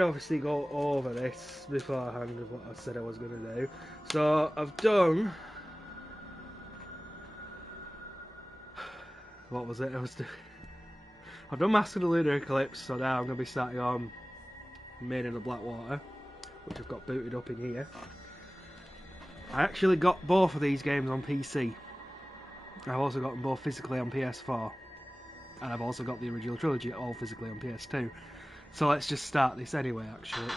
Obviously go over this beforehand of what I said I was going to do. So I've done... What was it I was doing? I've done Master of the Lunar Eclipse, so now I'm going to be starting on Maiden of Blackwater, which I've got booted up in here. I actually got both of these games on PC. I've also got them both physically on PS4. And I've also got the original trilogy all physically on PS2. So let's just start this anyway, actually.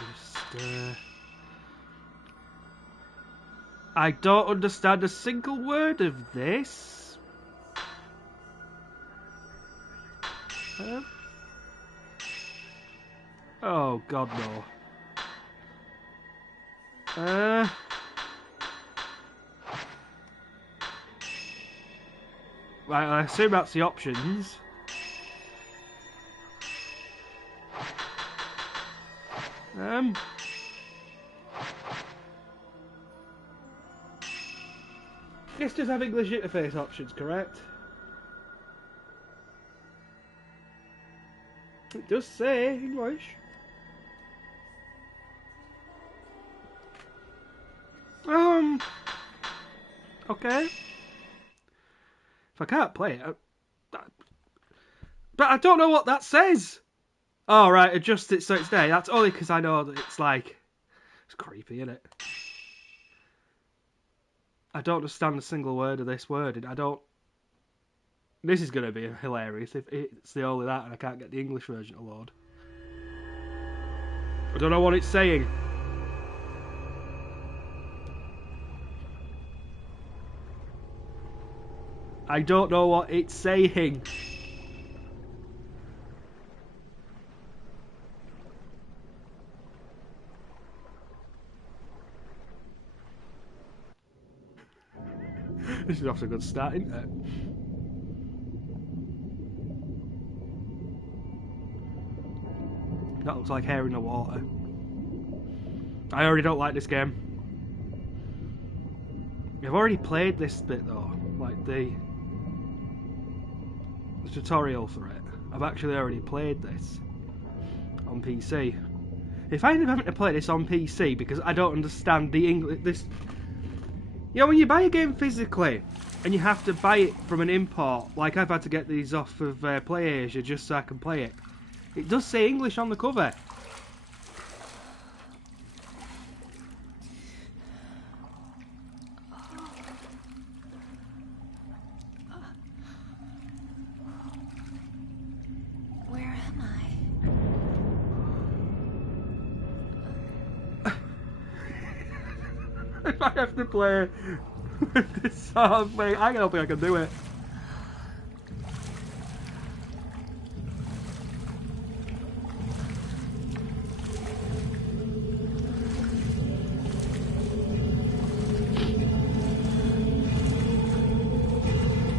I don't understand a single word of this. Oh, God, no. Right, I assume that's the options. This does have English interface options, correct? It does say English. Okay. If I can't play it, but I don't know what that says. Oh, right, adjust it so it's there. That's only because I know that it's like... It's creepy, isn't it? I don't understand a single word of this word. I don't... This is going to be hilarious if it's the only that and I can't get the English version to load. I don't know what it's saying. I don't know what it's saying. This is off to a good start, isn't it? That looks like hair in the water. I already don't like this game. I've already played this bit though, like the tutorial for it. I've actually already played this on PC. If I end up having to play this on PC because I don't understand the English, you know, when you buy a game physically and you have to buy it from an import, like I've had to get these off of PlayAsia just so I can play it. It does say English on the cover. Where am I? If I have to play with this sort of thing, I don't think I can do it.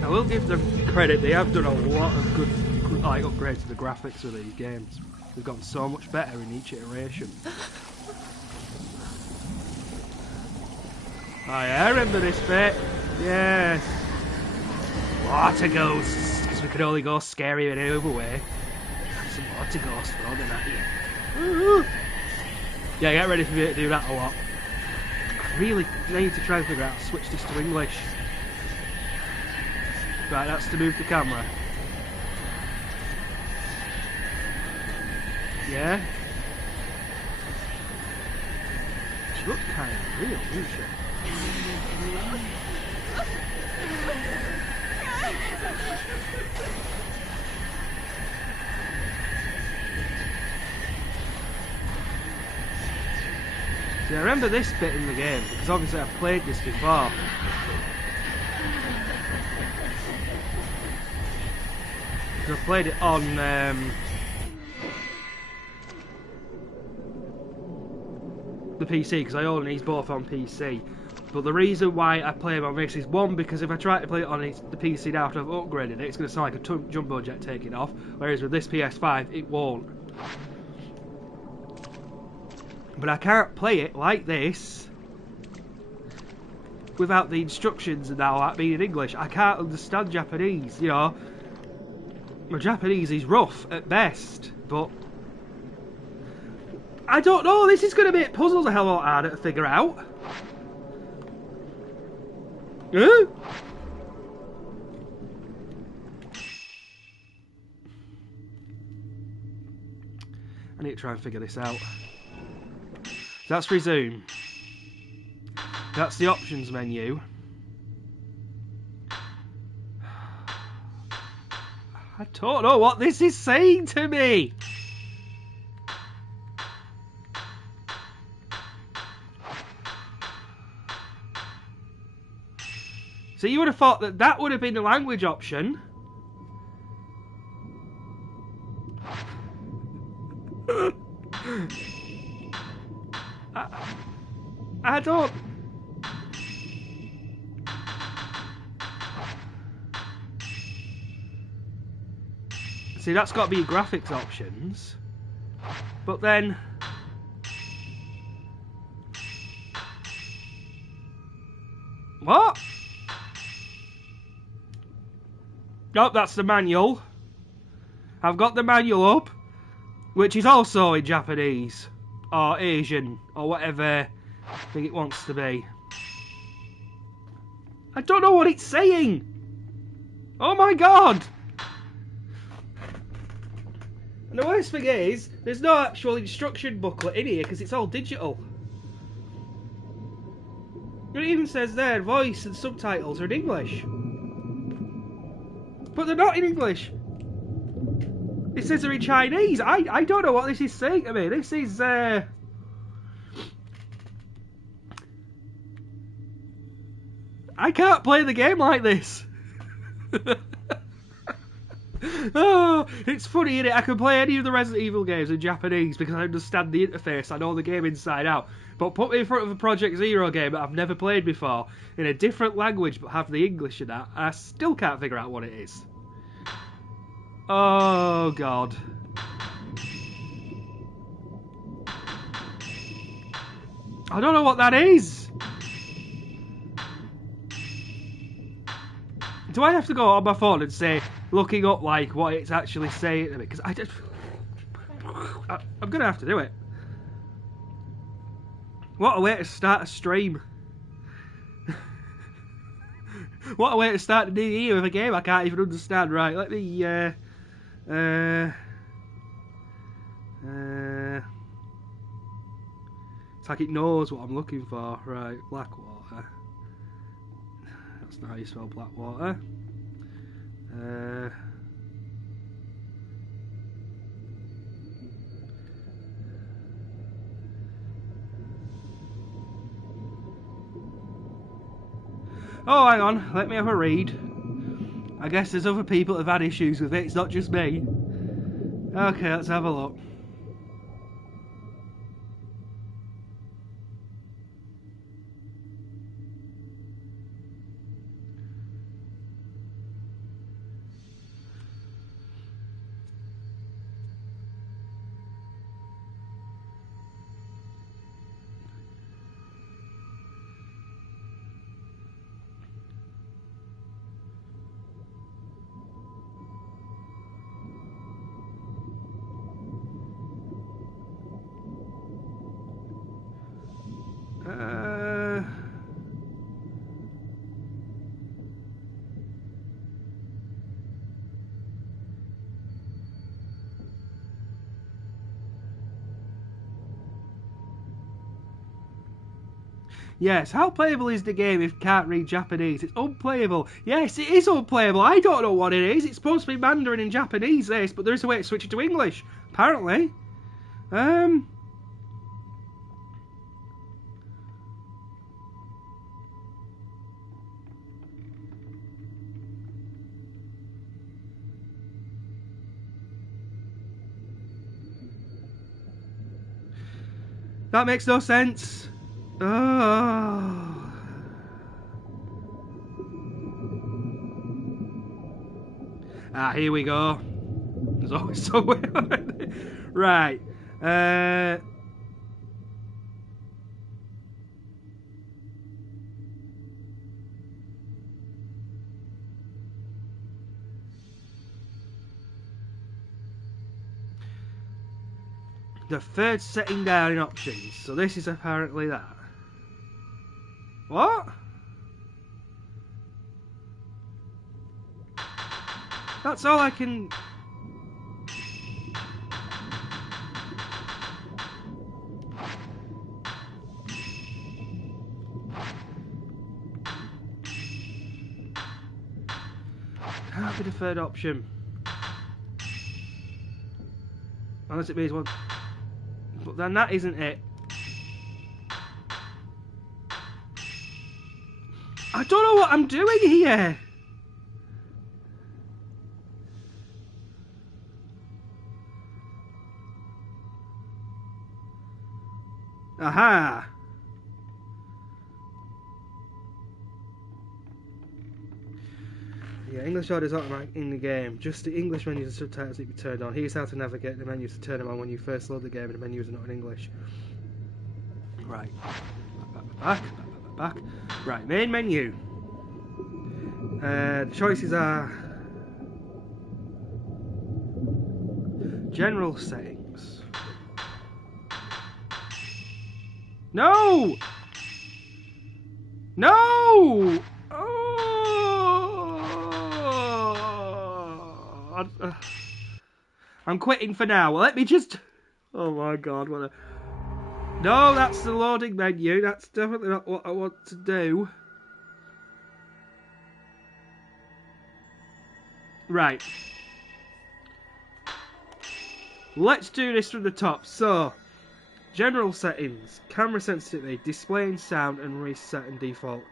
I will give them credit, they have done a lot of good like upgrades to the graphics of these games. They've gotten so much better in each iteration. Oh yeah, I remember this bit. Yes. Water ghosts, because we could only go scary in another way. Some water ghosts running at you. Yeah, get ready for me to do that a lot. I really need to try and figure out how to switch this to English. Right, that's to move the camera. Yeah. She looked kind of real, didn't she? See, I remember this bit in the game because obviously I've played this before. I've played it on the PC because I own these both on PC. But the reason why I play them on this is one, because if I try to play it on the PC now after I've upgraded it, it's going to sound like a jumbo jet taking off, whereas with this PS5 it won't. But I can't play it like this without the instructions and all that being in English. I can't understand Japanese, you know. My Japanese is rough at best, but I don't know. This is going to make puzzles a hell of a lot harder to figure out. Huh? I need to try and figure this out. That's resume. That's the options menu. I don't know what this is saying to me. So you would have thought that that would have been the language option. I don't... See, that's got to be graphics options. But then... What? Nope, that's the manual. I've got the manual up, which is also in Japanese, or Asian, or whatever I think it wants to be. I don't know what it's saying! Oh my god! And the worst thing is, there's no actual instruction booklet in here because it's all digital. It even says there, voice and subtitles are in English. But they're not in English. It says they're in Chinese. I don't know what this is saying to me. This is... I can't play the game like this. Oh, it's funny, isn't it? I can play any of the Resident Evil games in Japanese because I understand the interface. I know the game inside out. But put me in front of a Project Zero game that I've never played before in a different language but have the English in that, I still can't figure out what it is. Oh, God. I don't know what that is. Do I have to go on my phone and say, looking up like what it's actually saying to me? Because I'm going to have to do it. What a way to start a stream. What a way to start the new year with a game I can't even understand. Right, let me... it's like it knows what I'm looking for. Right, Blackwater. That's not how you spell Blackwater. Oh, hang on. Let me have a read. I guess there's other people that have had issues with it. It's not just me. Okay, let's have a look. Yes, how playable is the game if you can't read Japanese? It's unplayable. Yes, it is unplayable. I don't know what it is. It's supposed to be Mandarin and Japanese, this, but there is a way to switch it to English, apparently. That makes no sense. Oh. Ah, here we go. There's always somewhere. Right. the third setting down in options. So this is apparently that. What? That's all I can... Can't be the third option. Unless it means one. But then that isn't it. I don't know what I'm doing here. Aha. Yeah, English order is automatic in the game. Just the English menus and subtitles need to be turned on. Here's how to navigate the menus to turn them on when you first load the game and the menus are not in English. Right. Back. Right, main menu. The choices are... General settings. No! No! I'm quitting for now. Let me just... Oh my god, what a... No, that's the loading menu. That's definitely not what I want to do. Right. Let's do this from the top. So, general settings, camera sensitivity, displaying sound and reset and default.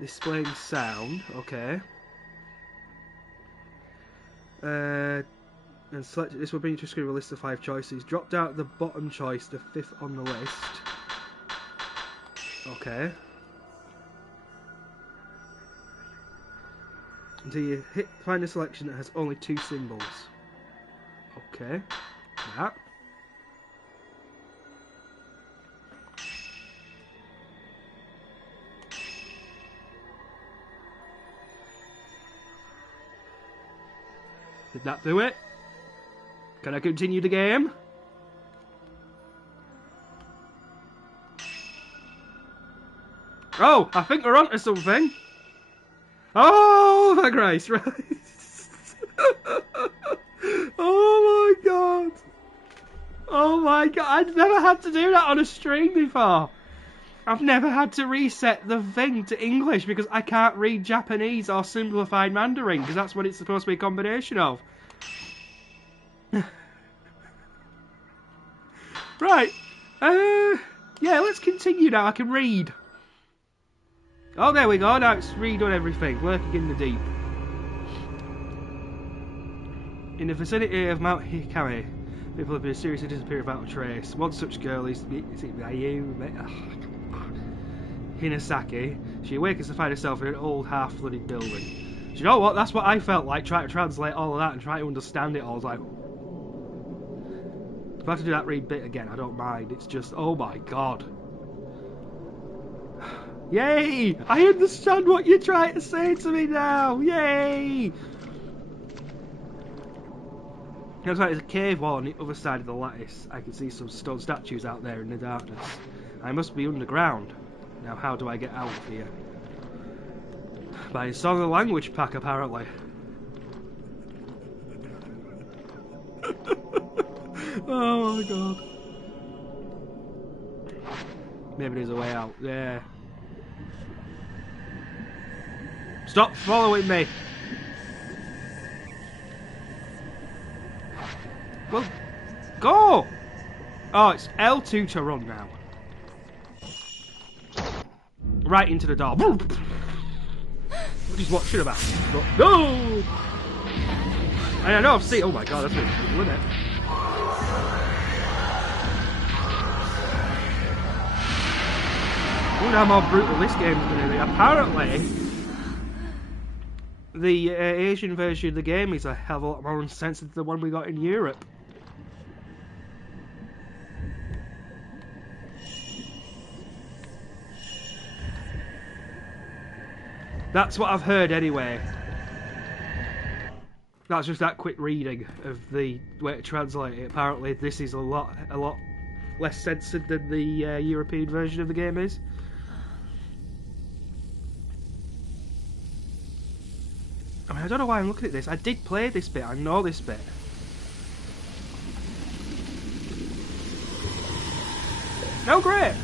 Displaying sound, okay. And select it. This will bring you to a screen with a list of 5 choices. Drop down the bottom choice, the 5th on the list. Okay. Until you find a selection that has only 2 symbols. Okay. That. Did that do it? Can I continue the game? Oh, I think we're onto something. Oh, my Christ, right. Oh my god. Oh my god, I've never had to do that on a stream before. I've never had to reset the thing to English because I can't read Japanese or simplified Mandarin because that's what it's supposed to be a combination of. Right. Yeah, let's continue now. I can read. Oh, there we go. Now it's redone everything. Lurking in the deep. In the vicinity of Mount Hikari, people have been seriously disappeared without a trace. One such girl is Hinasaki. She awakens to find herself in an old, half-flooded building. Do you know what? That's what I felt like trying to translate all of that and try to understand it all. I was like, if I have to do that read bit again, I don't mind. It's just, oh my god. Yay! I understand what you're trying to say to me now! Yay! Looks like there's a cave wall on the other side of the lattice. I can see some stone statues out there in the darkness. I must be underground. Now how do I get out of here? By installing the language pack, apparently. Oh my god. Maybe there's a way out. There. Stop following me. Well, go! Oh, it's L2 to run now. Right into the door. What is what should have happened? No! I know I've seen. Oh my god, that's really cool, isn't it? I wonder how more brutal this game's going to be. Apparently, the Asian version of the game is a hell of a lot more uncensored than the one we got in Europe. That's what I've heard anyway. That's just that quick reading of the way to translate it. Apparently, this is a lot less censored than the European version of the game is. I mean, I don't know why I'm looking at this. I did play this bit. I know this bit. No, great.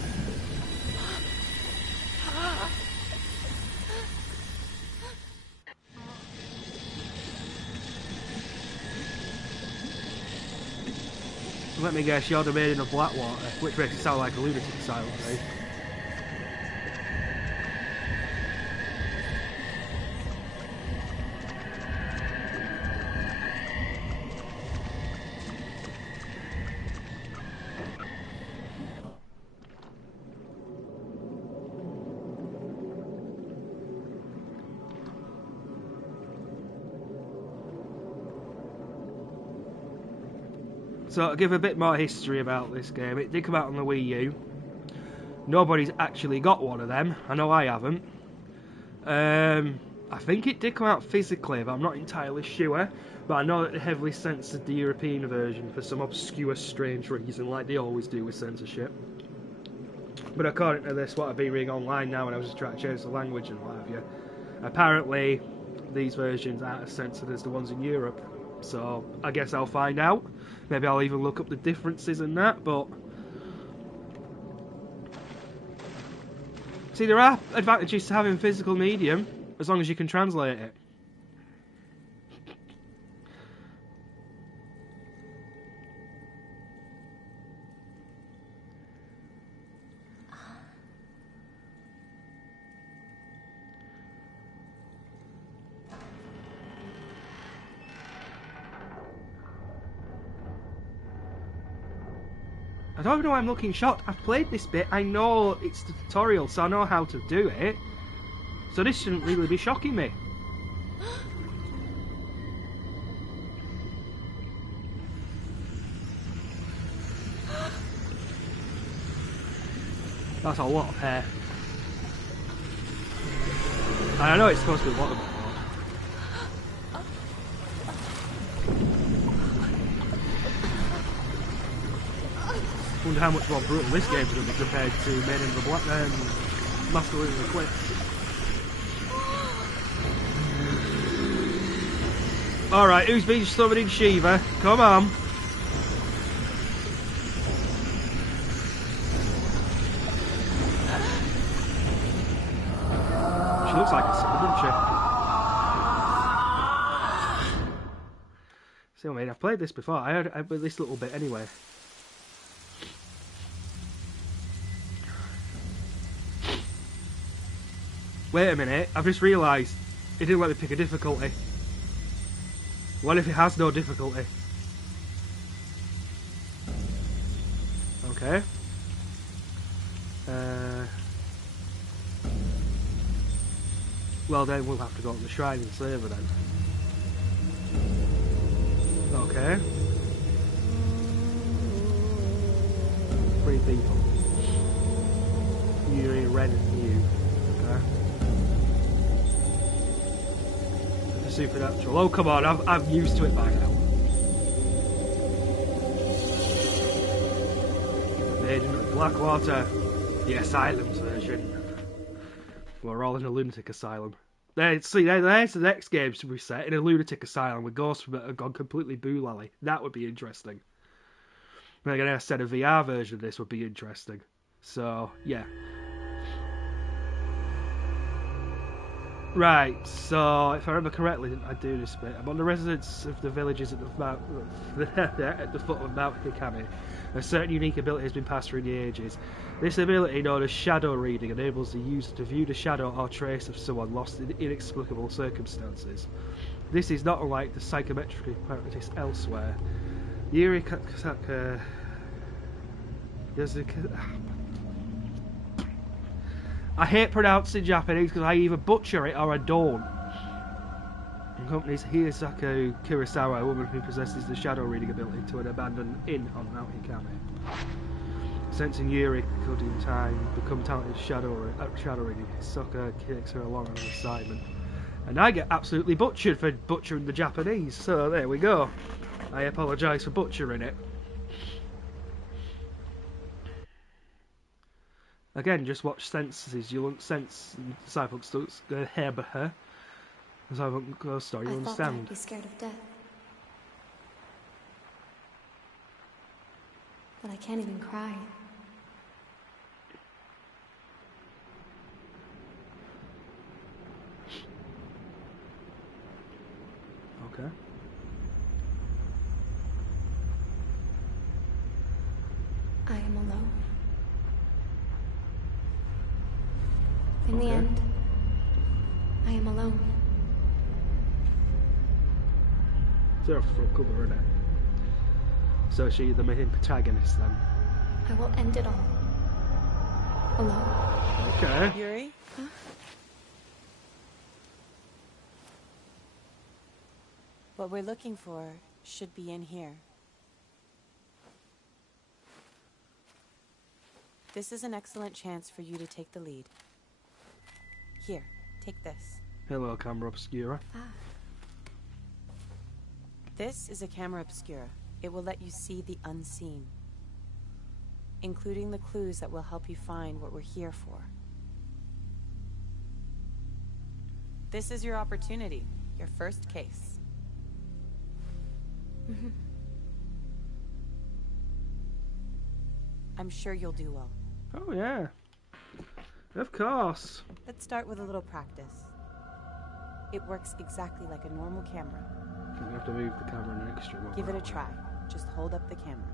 Let me guess, you're the Maiden of Blackwater, which makes it sound like a lunatic asylum, right? So, to give a bit more history about this game, it did come out on the Wii U. Nobody's actually got one of them. I know I haven't. I think it did come out physically, but I'm not entirely sure. But I know that they heavily censored the European version for some obscure, strange reason, like they always do with censorship. But according to this, what I've been reading online now, and I was just trying to change the language and what have you, apparently these versions aren't as censored as the ones in Europe. So I guess I'll find out. Maybe I'll even look up the differences in that, but... See, there are advantages to having physical medium, as long as you can translate it. I don't even know why I'm looking shocked. I've played this bit. I know it's the tutorial, so I know how to do it. So this shouldn't really be shocking me. That's a lot of hair. And I know it's supposed to be watermelon. I wonder how much more brutal this game's going to be compared to Maiden of the Black Lunar Eclipse. Alright, who's been summoning Shiva? Come on. She looks like a singer, doesn't she? See what I mean? I've played this before. I heard this little bit anyway. Wait a minute, I've just realised it didn't let me pick a difficulty. What if it has no difficulty? Okay. Well then we'll have to go on the shrine and save her then. Okay. 3 people. Yuri, Ren and you. Okay. Supernatural. Oh come on, I'm used to it by now. Maiden of Blackwater, the Asylum's version. We're all in a lunatic asylum. There's the next game to be set in a lunatic asylum with ghosts from it have gone completely boolally. That would be interesting. Like I said, a VR version of this would be interesting. So yeah. Right, so if I remember correctly, didn't I do this bit? I'm on the residents of the villages at the foot of Mount Hikami. A certain unique ability has been passed through the ages. This ability, known as shadow reading, enables the user to view the shadow or trace of someone lost in inexplicable circumstances. This is not unlike the psychometric practice elsewhere. Yuri I hate pronouncing Japanese because I either butcher it or I don't. In companies, Hiyosako Kurosawa, a woman who possesses the shadow reading ability, to an abandoned inn on Mount Hikami. Sensing Yuri could in time become talented shadow reading, Hisoka takes her along on an assignment. And I get absolutely butchered for butchering the Japanese, so there we go. I apologise for butchering it. Again, just watch senses. You won't sense Cyborg Stunt's her. Cyborg Ghost Story, you understand. I thought I'd be scared of death. But I can't even cry. Okay. I am alone. In the Okay. end, I am alone. They're off the front cover, isn't it? So she's the main protagonist then. I will end it all. Alone. Okay. Yuri? Huh? What we're looking for should be in here. This is an excellent chance for you to take the lead. Here, take this. Hello, camera obscura. Ah. This is a camera obscura. It will let you see the unseen, including the clues that will help you find what we're here for. This is your opportunity, your first case. Mm-hmm. I'm sure you'll do well. Oh yeah. Of course. Let's start with a little practice. It works exactly like a normal camera. I think we have to move the camera an extra one. Give it a try. Just hold up the camera.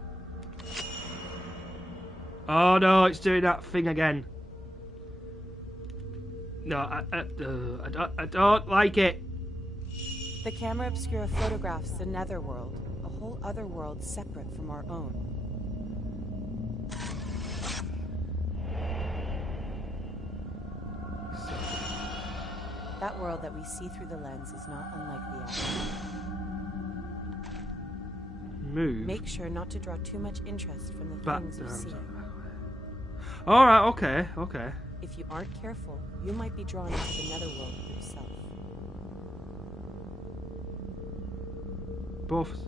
Oh no, it's doing that thing again. No, I don't like it. The camera obscura photographs the netherworld, a whole other world separate from our own. That world that we see through the lens is not unlike reality. Move. Make sure not to draw too much interest from the Back things you down. see. Alright, okay, okay. If you aren't careful, you might be drawn into the netherworld yourself. Both.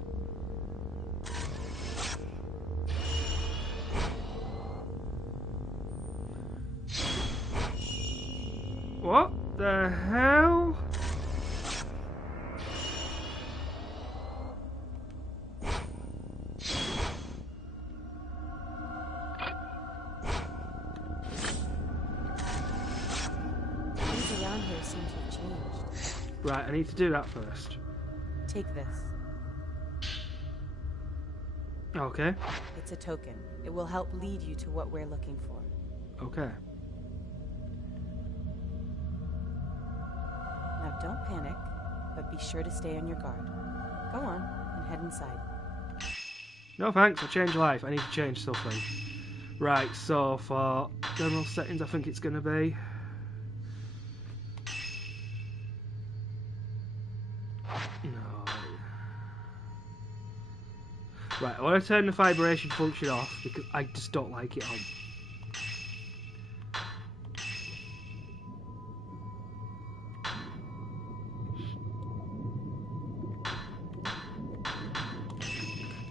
What the hell? Things around here seem to have changed. Right, I need to do that first. Take this. Okay, It's a token. It will help lead you to what we're looking for. okay. Now don't panic, but be sure to stay on your guard. Go on and head inside. No thanks, I changed life. I need to change something. Right, so for general settings, I think it's going to be... No. Right, I want to turn the vibration function off because I just don't like it on.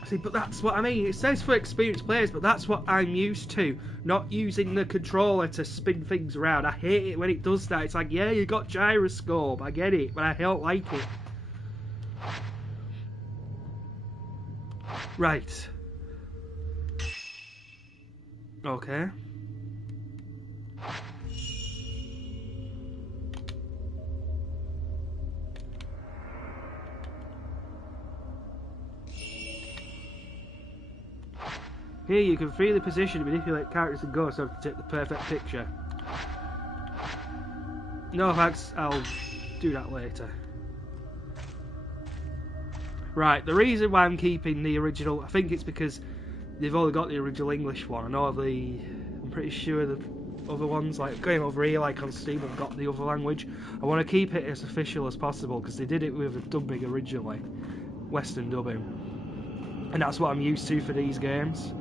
See, but that's what I mean. It says for experienced players, but that's what I'm used to. Not using the controller to spin things around. I hate it when it does that. It's like, yeah, you got gyroscope. I get it, but I don't like it. Right. Okay. Here you can freely position and manipulate characters and ghosts to take the perfect picture. No thanks, I'll do that later. Right, the reason why I'm keeping the original, I think it's because they've only got the original English one. I know I'm pretty sure the other ones, like going over here, like on Steam, have got the other language. I want to keep it as official as possible because they did it with dubbing originally, Western dubbing, and that's what I'm used to for these games.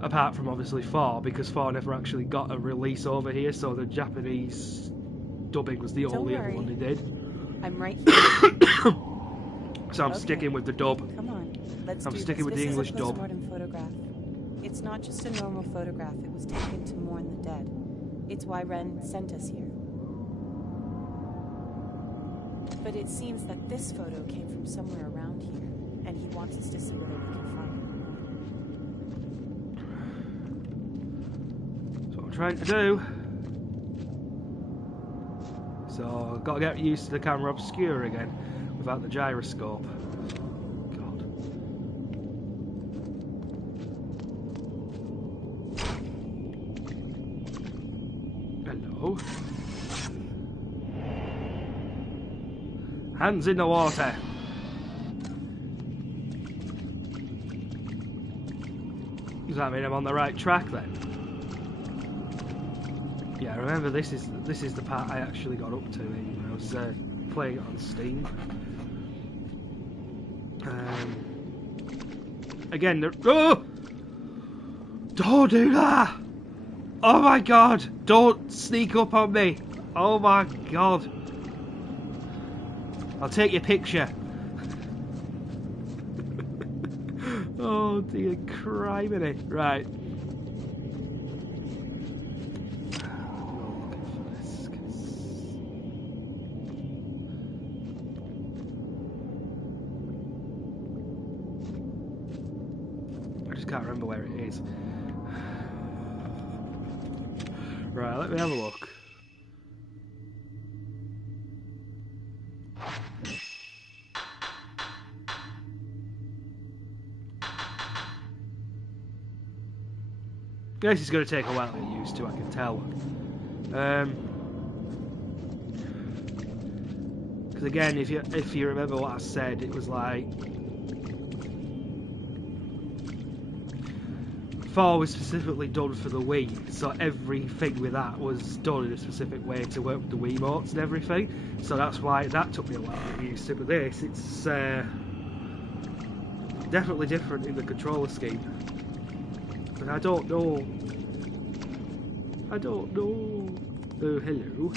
Apart from obviously 4, because 4 never actually got a release over here, so the Japanese dubbing was the Don't only other worry. one they did. I'm right here. So I'm Okay. sticking with the dub. Come on, let's I'm do sticking this. with This the is English a dub. postmortem photograph. It's not just a normal photograph. It was taken to mourn the dead. It's why Ren sent us here. But it seems that this photo came from somewhere around here, and he wants us to see whether we can find it. That's what I'm trying to do. So I've got to get used to the camera obscure again without the gyroscope. God. Hello. Hands in the water. Does that mean I'm on the right track then? Yeah, remember this is the part I actually got up to when I was playing it on Steam. Again, oh! Don't do that! Oh my god! Don't sneak up on me! Oh my god! I'll take your picture. Oh dear, criminy. Right. I just can't remember where it is. Right, let me have a look. This is going to take a while to get used to, I can tell. Because again, if you remember what I said, it was like 4 was specifically done for the Wii, so everything with that was done in a specific way to work with the Wiimotes and everything. So that's why that took me a while to get used to. But this, it's definitely different in the controller scheme. But I don't know. Oh, hello.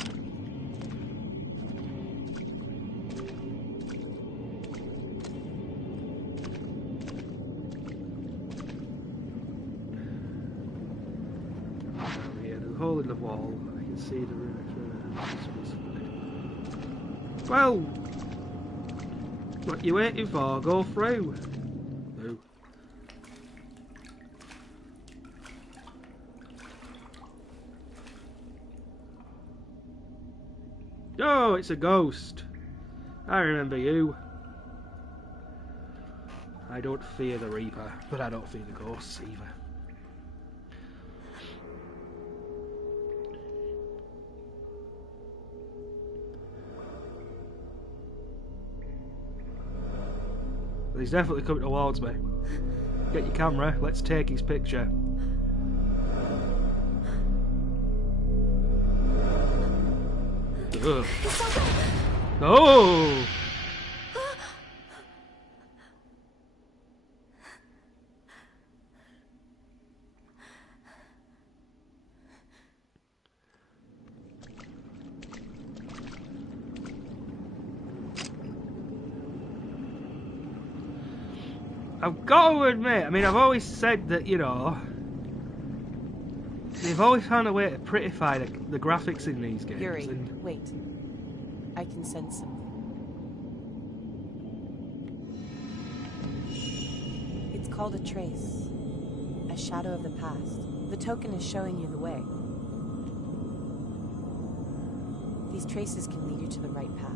Here, there's a hole in the wall. I can see the room. Well, what you waiting for? Go through. No. Oh, it's a ghost. I remember you. I don't fear the Reaper, but I don't fear the ghosts either. He's definitely coming towards me. Get your camera, let's take his picture. Ugh. Oh! I've got to admit, I mean, I've always said that, you know, they've always found a way to prettify the graphics in these games. Yuri, wait. I can sense something. It's called a trace. A shadow of the past. The token is showing you the way. These traces can lead you to the right path.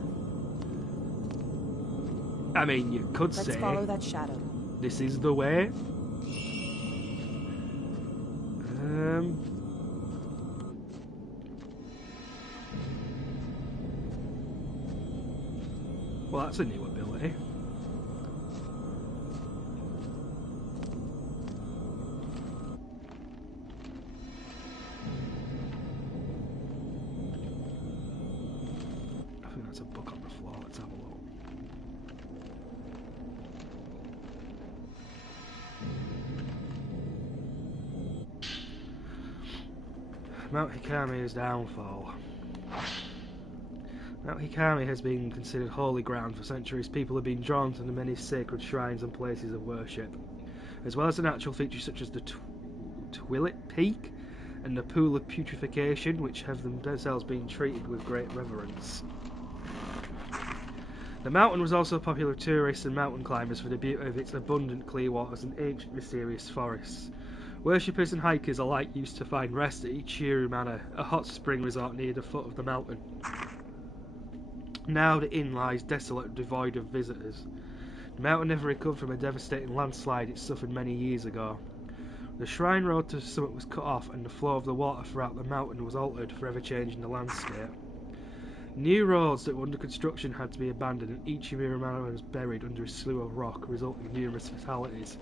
I mean, you could Let's say follow that shadow. this is the way. Well, that's a new ability. I think that's a book on the floor. Let's have a look. Mount Hikami's downfall. Mount Hikami has been considered holy ground for centuries. People have been drawn to the many sacred shrines and places of worship, as well as the natural features such as the Twillet Peak and the Pool of Putrefaction, which have themselves been treated with great reverence. The mountain was also popular with tourists and mountain climbers for the beauty of its abundant clear waters and ancient mysterious forests. Worshippers and hikers alike used to find rest at Ichiru Manor, a hot spring resort near the foot of the mountain. Now the inn lies desolate and devoid of visitors. The mountain never recovered from a devastating landslide it suffered many years ago. The shrine road to the summit was cut off and the flow of the water throughout the mountain was altered, forever changing the landscape. New roads that were under construction had to be abandoned and Ichiru Manor was buried under a slew of rock, resulting in numerous fatalities.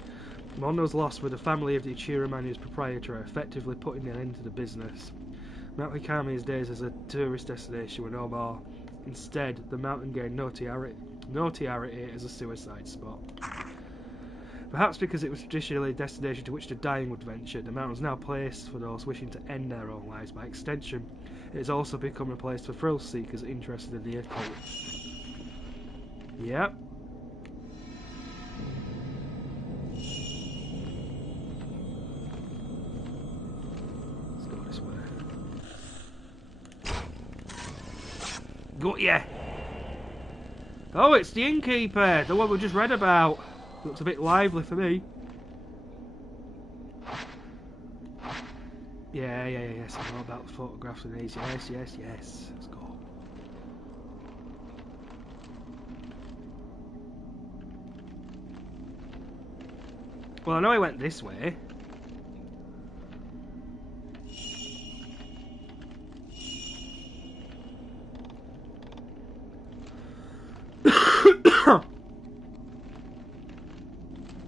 Among those lost were the family of the Ichiru Manor's proprietor, effectively putting an end to the business. Mount Hikami's days as a tourist destination were no more. Instead, the mountain gained notoriety as a suicide spot. Perhaps because it was traditionally a destination to which the dying would venture, the mountain is now a place for those wishing to end their own lives. By extension, it has also become a place for thrill seekers interested in the occult. Yep. Let's go this way. Got ya! Oh, it's the innkeeper, the one we just read about. Looks a bit lively for me. Yes, I know about the photographs and these. Yes. Let's go. Well, I know I went this way.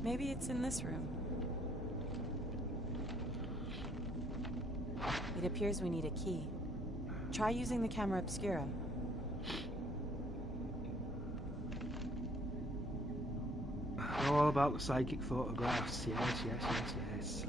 Maybe it's in this room. It appears we need a key. Try using the camera obscura. I know all about the psychic photographs. Yes.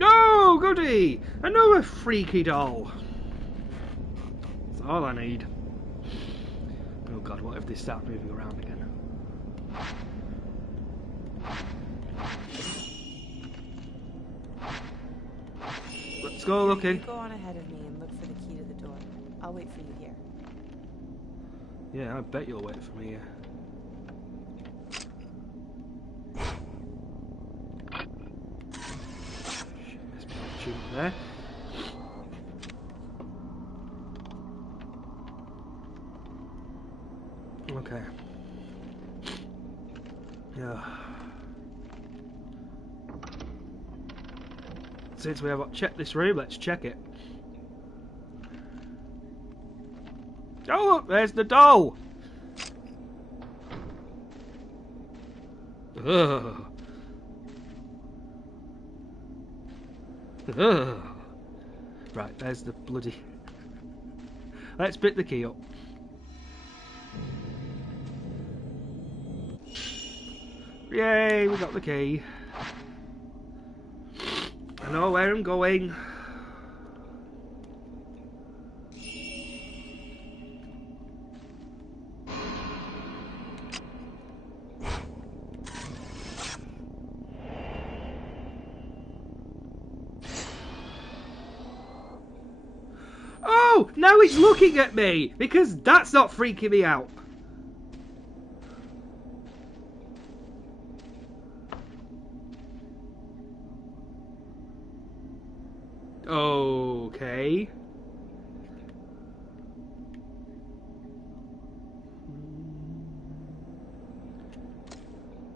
Oh, goody! Another freaky doll. That's all I need. Oh god, what if they start moving around again? Let's go looking. You go on ahead of me and look for the key to the door. I'll wait for you here. Yeah, I bet you'll wait for me here. Shit, there's my opportunity there. Okay. Yeah. Since we have checked this room, let's check it. Oh look, there's the doll! Ugh. Ugh. Right, there's the bloody... Let's pick the key up. Yay, we got the key. I know where I'm going. Oh, now it's looking at me because that's not freaking me out. Okay.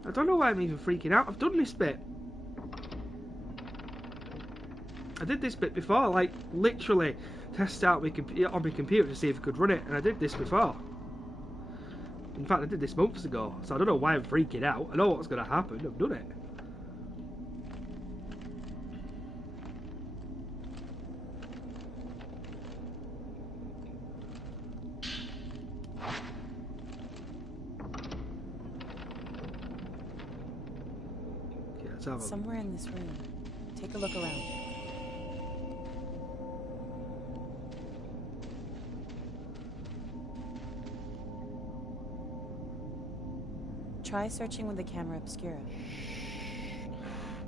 I don't know why I'm even freaking out. I've done this bit. I did this bit before, like literally test out on my computer to see if I could run it, and I did this before. In fact, I did this months ago, so I don't know why I'm freaking out. I know what's going to happen. I've done it. Let's have a look. Somewhere in this room. Take a look around. Try searching with the camera obscura.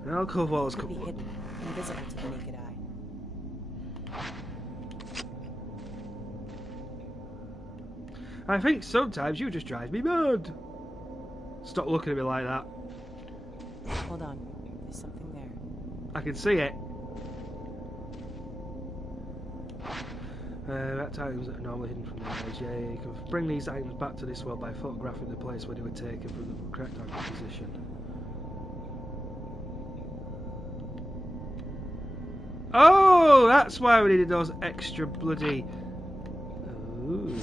An alcove wall is It could be hidden, invisible to the naked eye. I think sometimes you just drive me mad. Stop looking at me like that. Hold on. There's something there. I can see it. At items that are normally hidden from the eyes. Yeah, you can bring these items back to this world by photographing the place where they were taken from the correct angle position. Oh, that's why we needed those extra bloody... Ooh.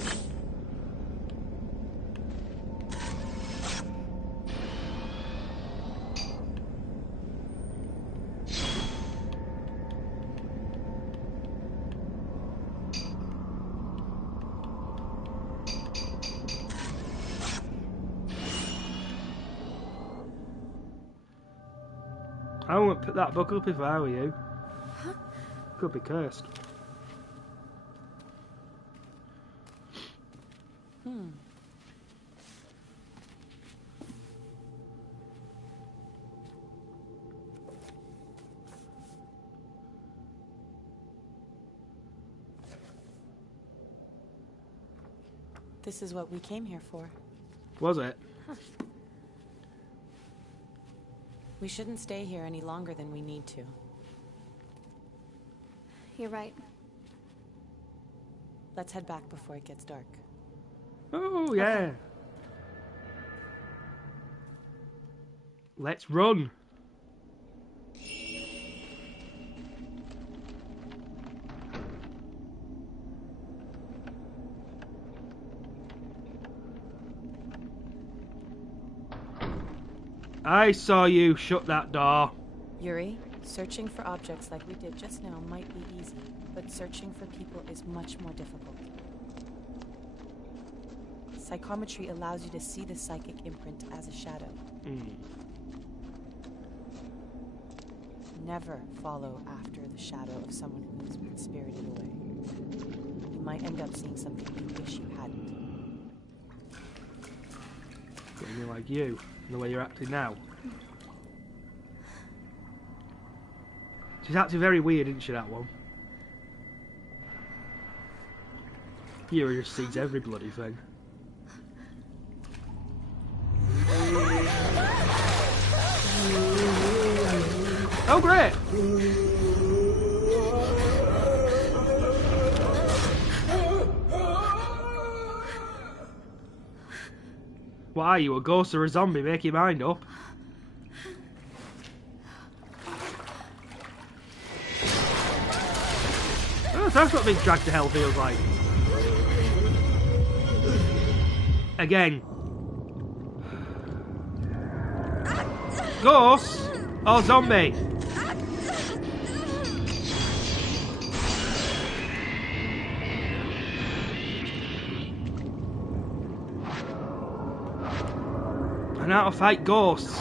I wouldn't pick that book up if I were you. Huh? Could be cursed. This is what we came here for. Was it? We shouldn't stay here any longer than we need to. You're right. Let's head back before it gets dark. Oh, yeah. Let's run. I saw you shut that door. Yuri, searching for objects like we did just now might be easy, but searching for people is much more difficult. Psychometry allows you to see the psychic imprint as a shadow. Never follow after the shadow of someone who has been spirited away. You might end up seeing something you wish you hadn't. Getting me like you, the way you're acting now. She's acting very weird, isn't she, that one? Yuri just sees every bloody thing. Oh, great! What are you, a ghost or a zombie? Make your mind up. Oh, that's what being dragged to hell feels like. Again. Ghost or zombie? I know how to fight ghosts.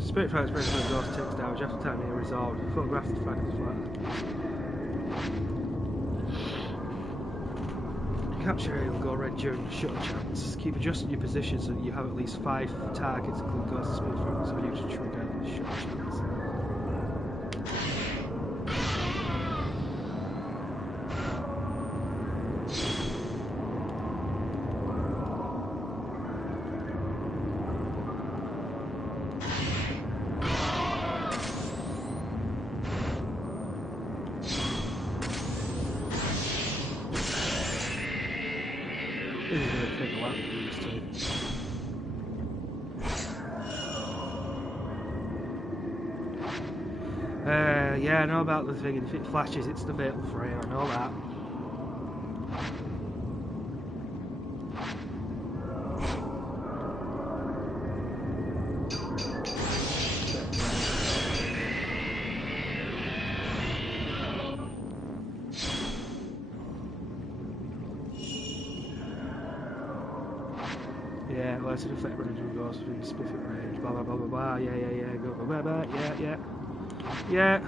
Spirit fire spread from the ghost takes damage after time near resolved. Photograph the fragments flat. Capture area will go red during the shutter chance. Keep adjusting your position so that you have at least 5 targets, including ghosts and spirit fragments for you to trigger the shutter chance. This is going to take a while to do this too. Yeah, I know about the thing. If it flashes, it's the fatal frame. I know that. Yeah, well, it's an effect when it goes within specific range. Blah blah blah blah blah. Yeah, yeah, yeah. Go blah blah blah. Yeah, yeah, yeah.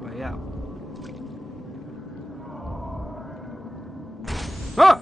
Way out. Ah!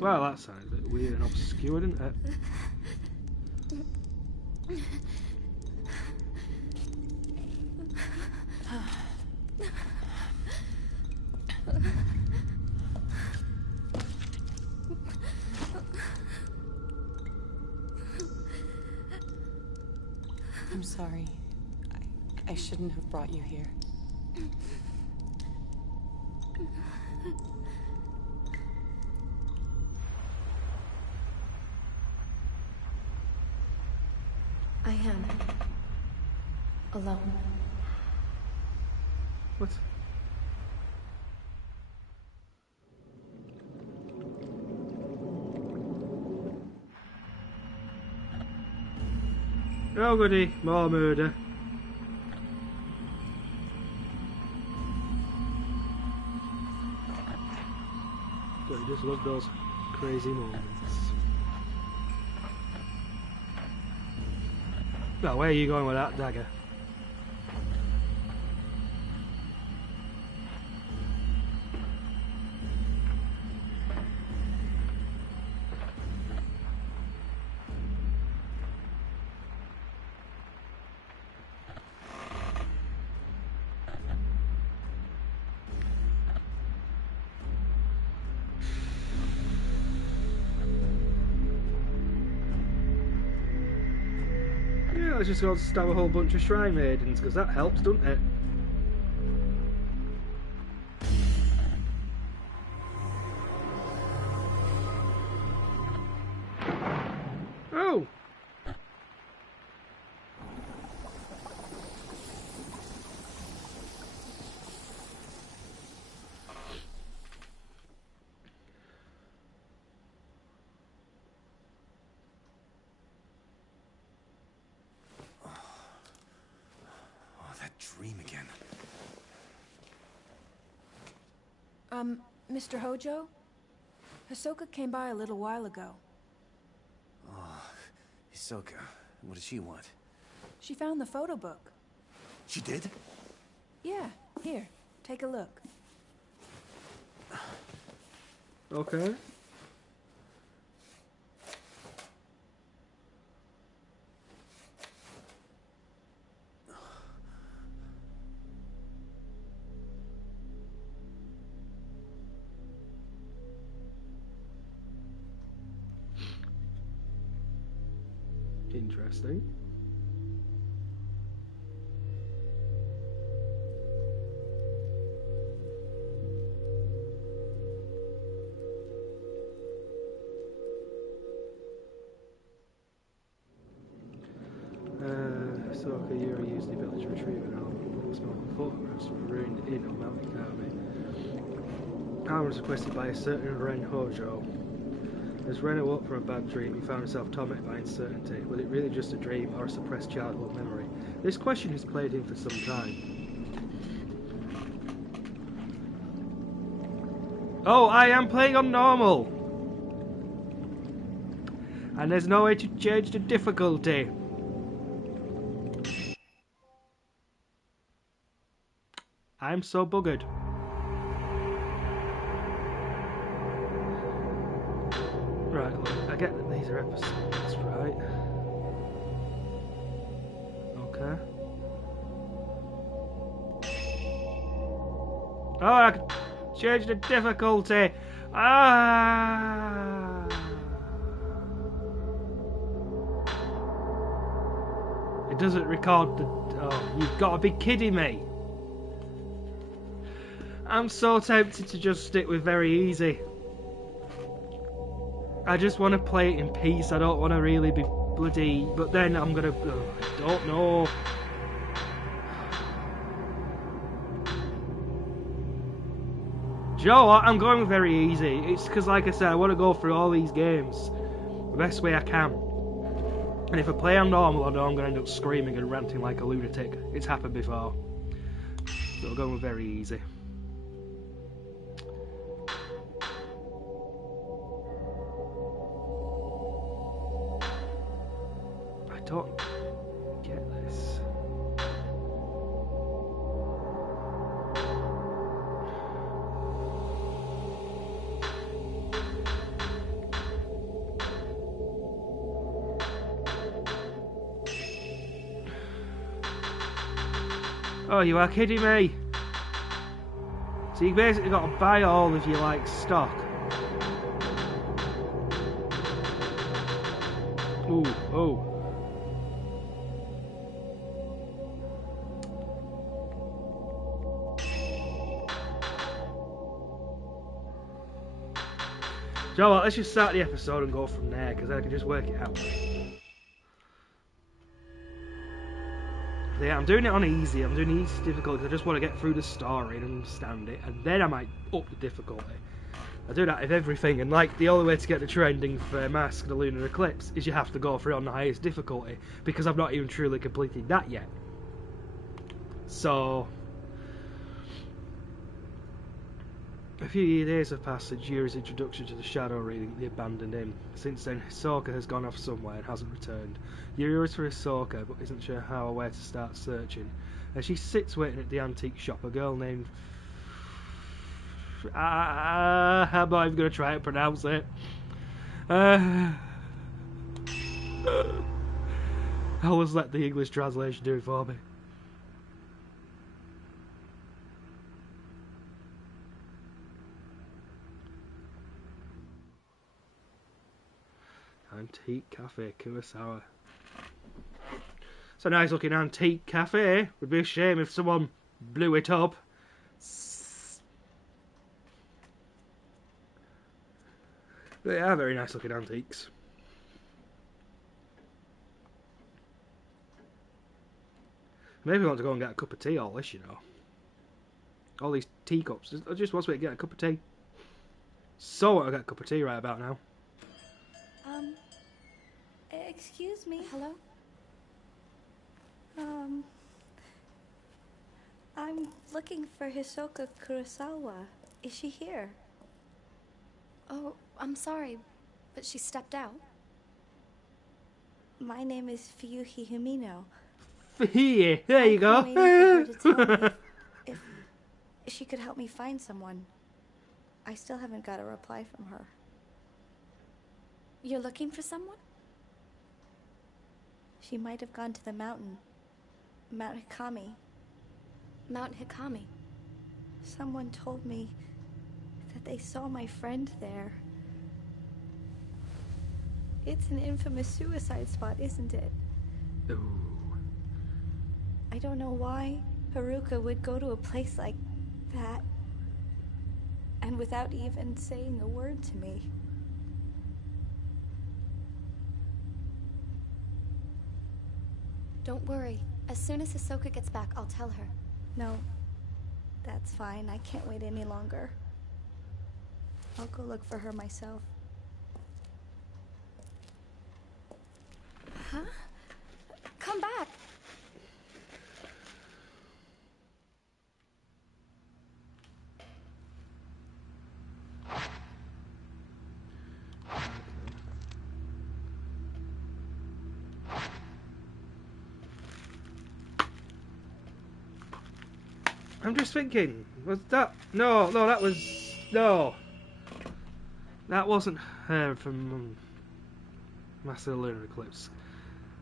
Well, that sounded a bit weird and obscure, didn't it? I'm sorry. I shouldn't have brought you here. I am alone. What? Oh goody, more murder. Don't you just love those crazy moments? Now, where are you going with that dagger? Yeah, let's just go stab a whole bunch of shrine maidens, because that helps, doesn't it? Oh! Dream again. Mr. Hojo? Hisoka came by a little while ago. Oh, Hisoka. What does she want? She found the photo book. She did? Yeah, here, take a look. Okay. Interesting. Hisoka Yuri used the ability to retrieve an album with smoking photographs from a ruined inn on Mount Ikami. Album was requested by a certain Ren Hojo. As Ren awoke from a bad dream, he found himself tormented by uncertainty. Was it really just a dream or a suppressed childhood memory? This question has played in for some time. Oh, I am playing on normal! And there's no way to change the difficulty. I'm so buggered. Right, look, I get that these are episodes, right? Okay. Oh, I can change the difficulty. Ah! It doesn't record the... Oh, you've got to be kidding me. I'm so tempted to just stick with very easy. I just want to play it in peace. I don't want to really be bloody... But then I'm going to... Oh, I don't know. Do you know what? I'm going very easy. It's because, like I said, I want to go through all these games the best way I can. And if I play on normal, I know I'm going to end up screaming and ranting like a lunatic. It's happened before. So I'm going very easy. I don't get this. Oh, you are kidding me. So you basically got to buy all of your, like, stock. Ooh, oh. Do you know what? Let's just start the episode and go from there, because I can just work it out. Yeah, I'm doing it on easy. I'm doing easy difficulty because I just want to get through the story and understand it, and then I might up the difficulty. I do that with everything, and like the only way to get the trending for Mask of the Lunar Eclipse is you have to go through on the highest difficulty, because I've not even truly completed that yet. So a few years have passed since Yuri's introduction to the Shadow reading the abandoned inn. Since then, Hisoka has gone off somewhere and hasn't returned. Yuri is for Hisoka, but isn't sure how or where to start searching. As she sits waiting at the antique shop, a girl named... I'm not even going to try and pronounce it. I'll just let the English translation do it for me. Antique Cafe, Kurosawa. It's a nice looking antique cafe. Would be a shame if someone blew it up. They are very nice looking antiques. Maybe I want to go and get a cup of tea, all this, you know. All these teacups. I just want to get a cup of tea. So I want to get a cup of tea right about now. Excuse me. Hello? I'm looking for Hisoka Kurosawa. Is she here? Oh, I'm sorry, but she stepped out. My name is Fuyuhi Himino. Here, there you go. I've been waiting for her to tell me if she could help me find someone. I still haven't got a reply from her. You're looking for someone? She might have gone to the mountain. Mount Hikami. Mount Hikami. Someone told me that they saw my friend there. It's an infamous suicide spot, isn't it? Ooh. I don't know why Haruka would go to a place like that, and without even saying a word to me. Don't worry. As soon as Hisoka gets back, I'll tell her. No, that's fine. I can't wait any longer. I'll go look for her myself. Huh? Come back! I'm just thinking, was that... No, that was... No. That wasn't her from Master of the Lunar Eclipse.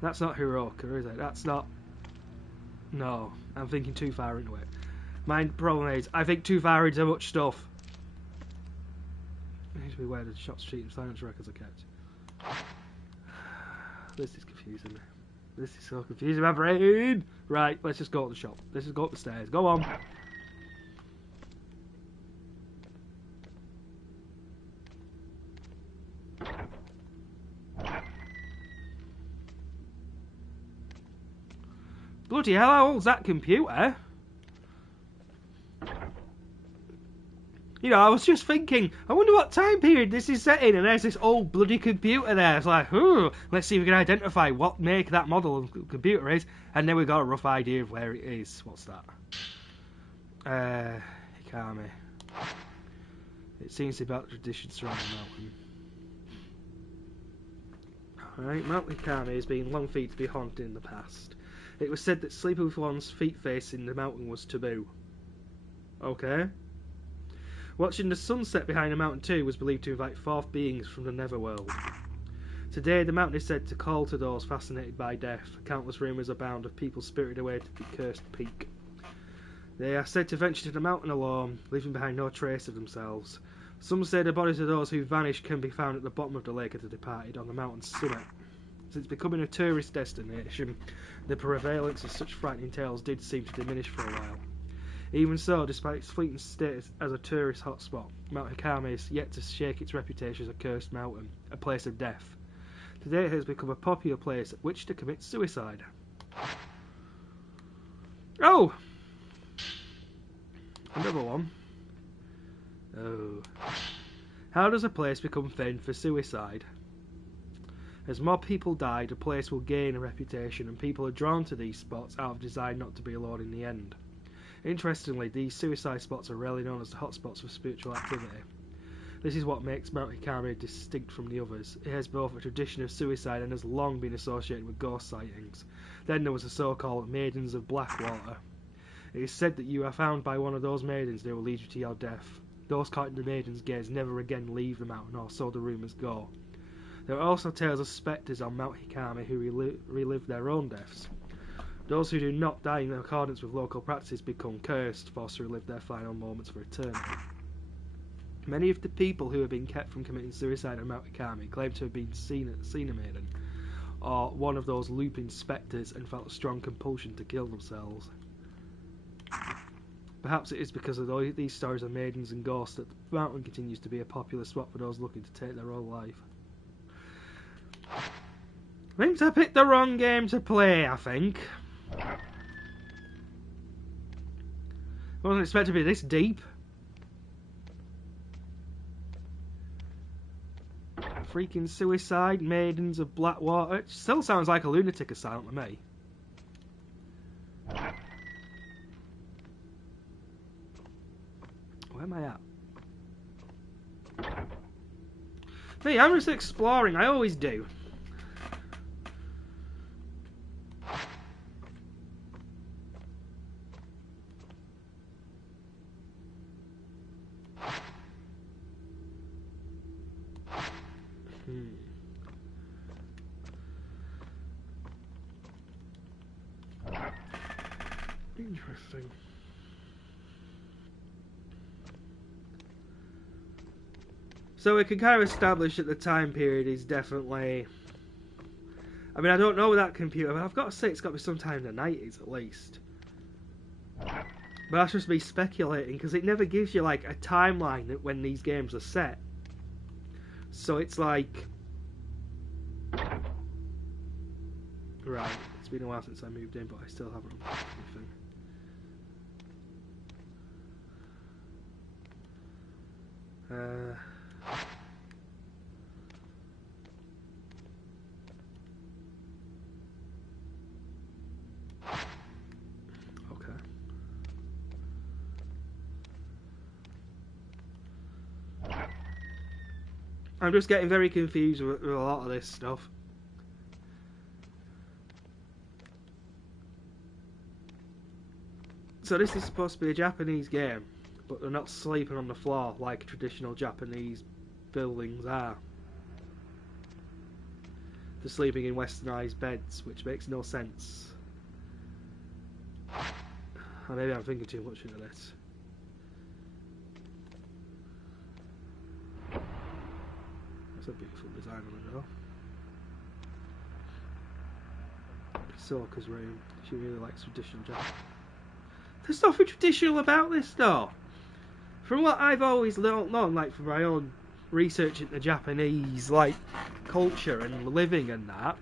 That's not Hiroka, is it? That's not... No, I'm thinking too far into it. My problem is, I think too far into much stuff. It needs to be where the shots, sheet and silence records are kept. This is confusing me. This is so confusing my brain! Right, let's just go to the shop. Let's just go up the stairs. Go on! Bloody hell, how old's that computer? You know, I was just thinking, I wonder what time period this is set in, and there's this old bloody computer there. It's like, let's see if we can identify what make that model of computer is, and then we got a rough idea of where it is. What's that? Hikami. It seems to be about the tradition surrounding the mountain. Alright, Mount Hikami has been long feet to be haunted in the past. It was said that sleeping with one's feet facing the mountain was taboo. Okay. Watching the sunset behind the mountain too was believed to invite fourth beings from the netherworld. Today, the mountain is said to call to those fascinated by death. Countless rumours abound of people spirited away to the cursed peak. They are said to venture to the mountain alone, leaving behind no trace of themselves. Some say the bodies of those who vanished can be found at the bottom of the lake of the departed on the mountain's summit. Since becoming a tourist destination, the prevalence of such frightening tales did seem to diminish for a while. Even so, despite its fleeting status as a tourist hotspot, Mount Hikami is yet to shake its reputation as a cursed mountain, a place of death. Today it has become a popular place at which to commit suicide. Oh! Another one. Oh. How does a place become famed for suicide? As more people die, the place will gain a reputation, and people are drawn to these spots out of desire not to be alone in the end. Interestingly, these suicide spots are rarely known as the hotspots for spiritual activity. This is what makes Mount Hikami distinct from the others. It has both a tradition of suicide and has long been associated with ghost sightings. Then there was the so-called Maidens of Blackwater. It is said that you are found by one of those maidens, they will lead you to your death. Those caught in the maiden's gaze never again leave the mountain, or so the rumours go. There are also tales of spectres on Mount Hikami who relive their own deaths. Those who do not die in accordance with local practices become cursed, forced to relive their final moments for eternity. Many of the people who have been kept from committing suicide on Mount Hikami claim to have been seen a maiden, or one of those looping spectres, and felt a strong compulsion to kill themselves. Perhaps it is because of these stories of maidens and ghosts that the mountain continues to be a popular spot for those looking to take their own life. I think I picked the wrong game to play, I think. I wasn't expecting to be this deep. Freaking suicide, Maidens of Blackwater. It still sounds like a lunatic asylum to me. Where am I at? Hey, I'm just exploring. I always do. Interesting. So we can kind of establish that the time period is definitely... I mean, I don't know with that computer, but I've got to say it's got to be sometime in the 90s at least. But that's just me speculating, because it never gives you like a timeline that when these games are set. So it's like... Right, it's been a while since I moved in, but I still haven't done anything. Okay. I'm just getting very confused with a lot of this stuff. So this is supposed to be a Japanese game, but they're not sleeping on the floor like traditional Japanese buildings are. They're sleeping in westernised beds, which makes no sense. Or maybe I'm thinking too much into this. That's a beautiful design on the door. Soka's room. She really likes traditional Japan. There's nothing traditional about this though. From what I've always known, like from my own research into Japanese like culture and living and that,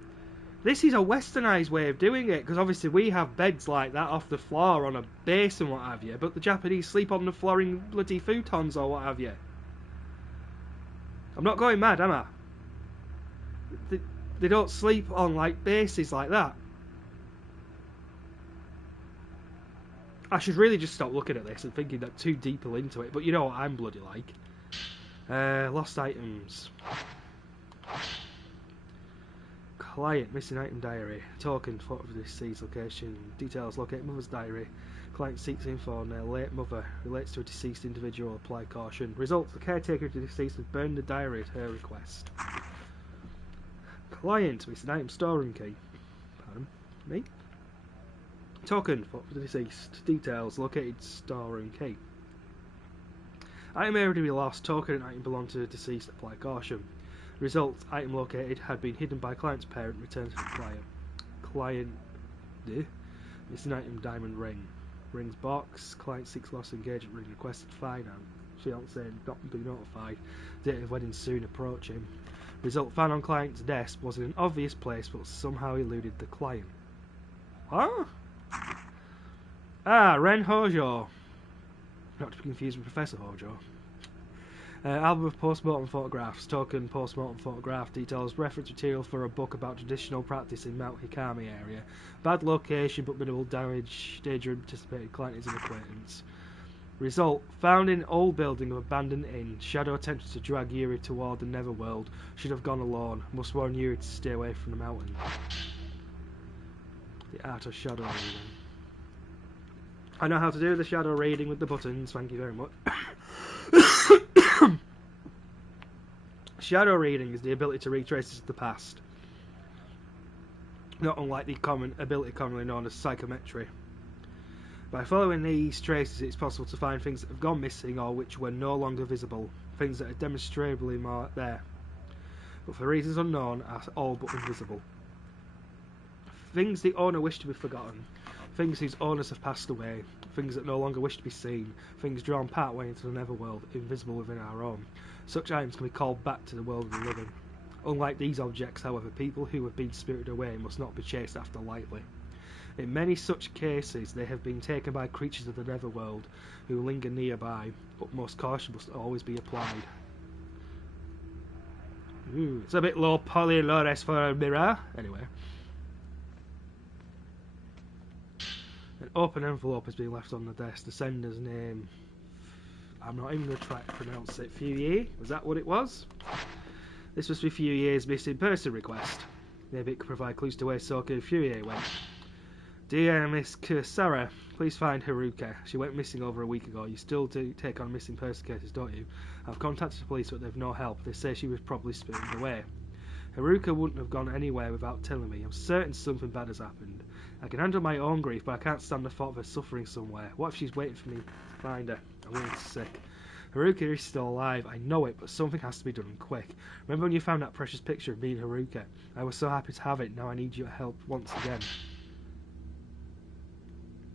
this is a westernised way of doing it, because obviously we have beds like that off the floor on a base and what have you, but the Japanese sleep on the floor in bloody futons or what have you. I'm not going mad, am I? They don't sleep on like bases like that. I should really just stop looking at this and thinking that too deeply into it, but you know what I'm bloody like. Lost items. Client, missing item diary. Token, photo of the deceased location. Details, locate mother's diary. Client seeks info on their late mother. Relates to a deceased individual, apply caution. Results, the caretaker of the deceased has burned the diary at her request. Client, missing item storeroom key. Pardon me? Token, photo of the deceased. Details, located storeroom key. Item area to be lost. Token and item belong to the deceased, apply caution. Result, item located had been hidden by client's parent, returned to the client. Client, missing item diamond ring. Rings box, client seeks lost engagement ring, requested finance. Fiance not be notified. Date of wedding soon approaching. Result, found on client's desk was in an obvious place but somehow eluded the client. What? Ah, Ren Hojo. Not to be confused with Professor Hojo. Album of postmortem photographs. Token postmortem photograph. Details reference material for a book about traditional practice in Mount Hikami area. Bad location but minimal damage. Danger anticipated. Client is an acquaintance. Result, found in old building of abandoned inn. Shadow attempted to drag Yuri toward the netherworld. Should have gone alone. Must warn Yuri to stay away from the mountain. The art of shadow reading. I know how to do the shadow reading with the buttons, thank you very much. Shadow reading is the ability to read traces of the past. Not unlike the common ability commonly known as psychometry. By following these traces, it's possible to find things that have gone missing or which were no longer visible, things that are demonstrably more there, but for reasons unknown are all but invisible. Things the owner wished to be forgotten, things whose owners have passed away, things that no longer wish to be seen, things drawn part way into the netherworld, invisible within our own. Such items can be called back to the world of the living. Unlike these objects, however, people who have been spirited away must not be chased after lightly. In many such cases, they have been taken by creatures of the netherworld who linger nearby. Utmost caution must always be applied. Ooh, it's a bit low poly low-res for a mirror. Anyway. An open envelope has been left on the desk. The sender's name, I'm not even going to try to pronounce it. Fuye? Was that what it was? This must be Fuye's missing person request. Maybe it could provide clues to where Soka and Fuye went. Dear Miss Kursara, please find Haruka. She went missing over a week ago. You still do take on missing person cases, don't you? I've contacted the police, but they've no help. They say she was probably spirited away. Haruka wouldn't have gone anywhere without telling me. I'm certain something bad has happened. I can handle my own grief, but I can't stand the thought of her suffering somewhere. What if she's waiting for me to find her? I'm really sick. Haruka is still alive. I know it, but something has to be done quick. Remember when you found that precious picture of me and Haruka? I was so happy to have it. Now I need your help once again.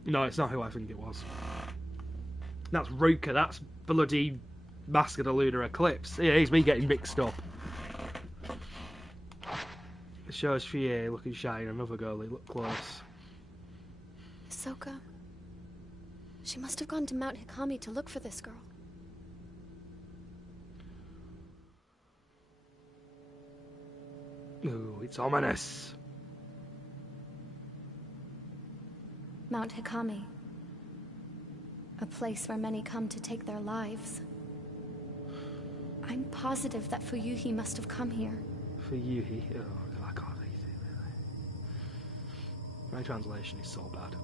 No, it's not who I think it was. That's Ruka. That's bloody Mask of the Lunar Eclipse. Yeah, he's me getting mixed up. It shows Fuye looking shy and another girl. They look close. Soka. She must have gone to Mount Hikami to look for this girl. Ooh, it's ominous. Mount Hikami. A place where many come to take their lives. I'm positive that Fuyuhi must have come here. Fuyuhi? Oh, I can't read it, really. My translation is so bad.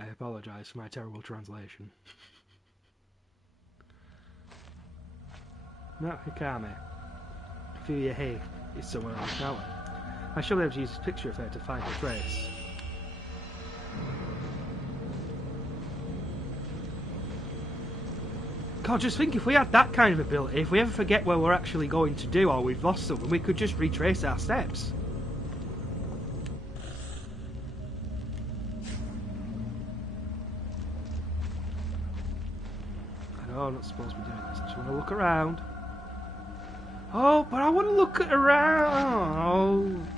I apologise for my terrible translation. Mount Hikame. Fuyahe is somewhere on the tower. I shall be able to use this picture of her to find the trace. God, just think if we had that kind of ability, if we ever forget where we're actually going to do or we've lost something, we could just retrace our steps. I know I'm not supposed to be doing this, I just want to look around. Oh, but I want to look around.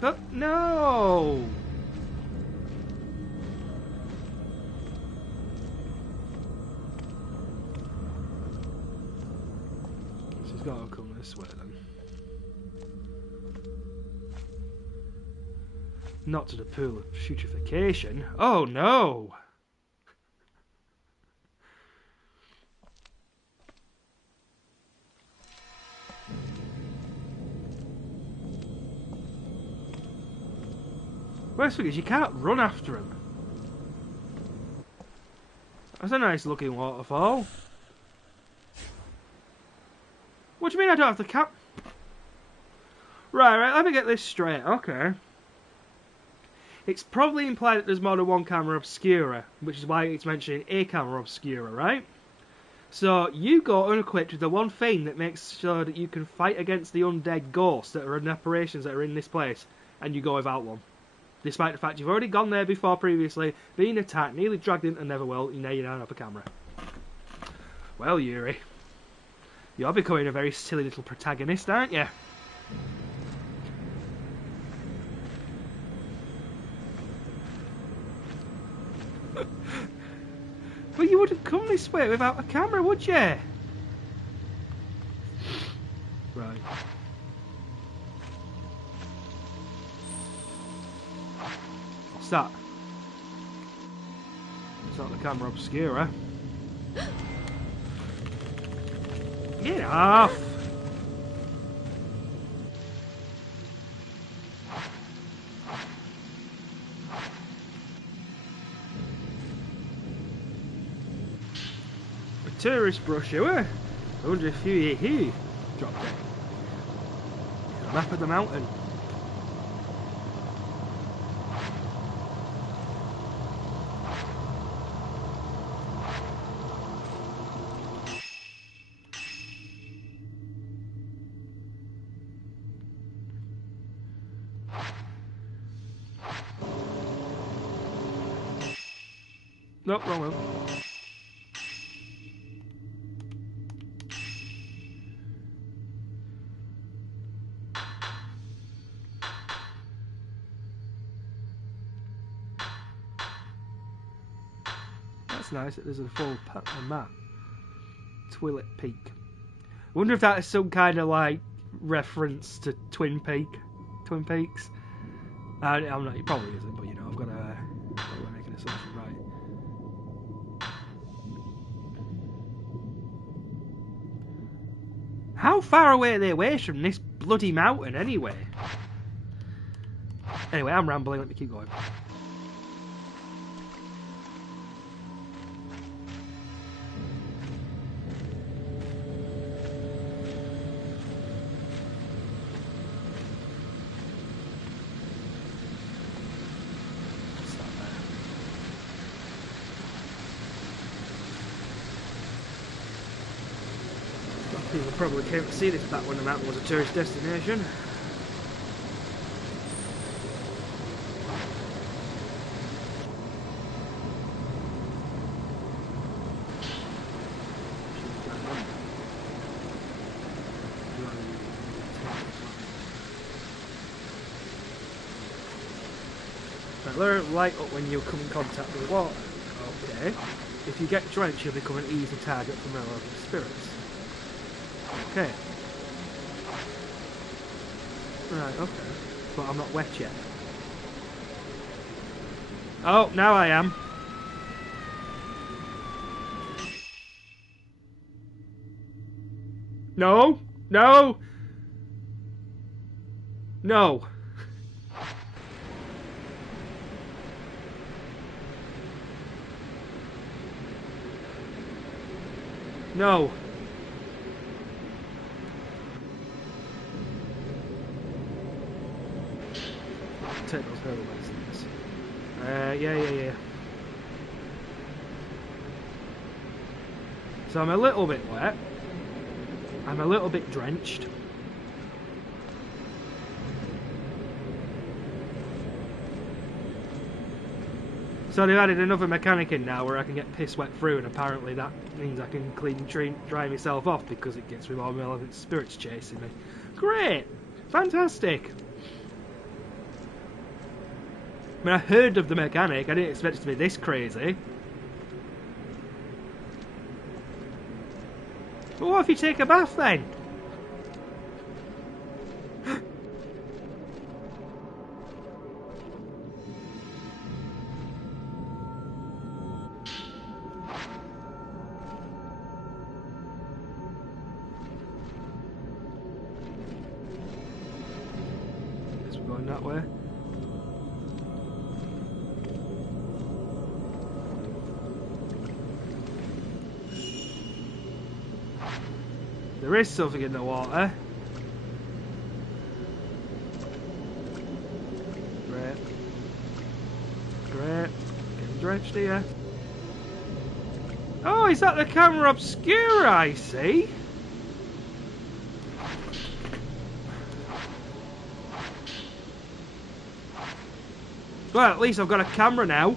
But no. She's got to come this way then. Not to the pool of putrefaction. Oh no. Worst thing is you can't run after him. That's a nice looking waterfall. What do you mean I don't have the cap? Right, let me get this straight. Okay. It's probably implied that there's more than one camera obscura, which is why it's mentioning a camera obscura, right? So you go unequipped with the one thing that makes sure that you can fight against the undead ghosts that are in apparitions that are in this place, and you go without one. Despite the fact you've already gone there before previously, been attacked, nearly dragged into Neverwell, now you don't have a camera. Well, Yuri, you're becoming a very silly little protagonist, aren't you? Well, you wouldn't come this way without a camera, would you? Right. What's that? It's not the camera obscura. Get off! A tourist brochure? I wonder if you here dropped it. A map of the mountain. Nope, wrong one. That's nice that there's a full map. Twillet Peak. I wonder if that is some kind of like reference to Twin Peaks. I'm not. It probably isn't, but you know, I've got to make an assumption, right? How far away are they away from this bloody mountain, anyway? Anyway, I'm rambling. Let me keep going. People probably came to see this back when the mountain was a tourist destination. Right, learn light up when you come in contact with water. Okay. If you get drenched, you'll become an easy target for malevolent spirits. Okay. Right, okay. But I'm not wet yet. Oh, now I am. No! No! No! No. Take those hurdle things. Yeah. So I'm a little bit wet. I'm a little bit drenched. So they've added another mechanic in now where I can get piss wet through, and apparently that means I can dry myself off because it gets rid of all my relevant spirits chasing me. Great! Fantastic! I mean, I heard of the mechanic, I didn't expect it to be this crazy. But what if you take a bath then? Guess we're going that way. There is something in the water. Great. Getting drenched here. Oh, is that the camera obscura I see? Well, at least I've got a camera now.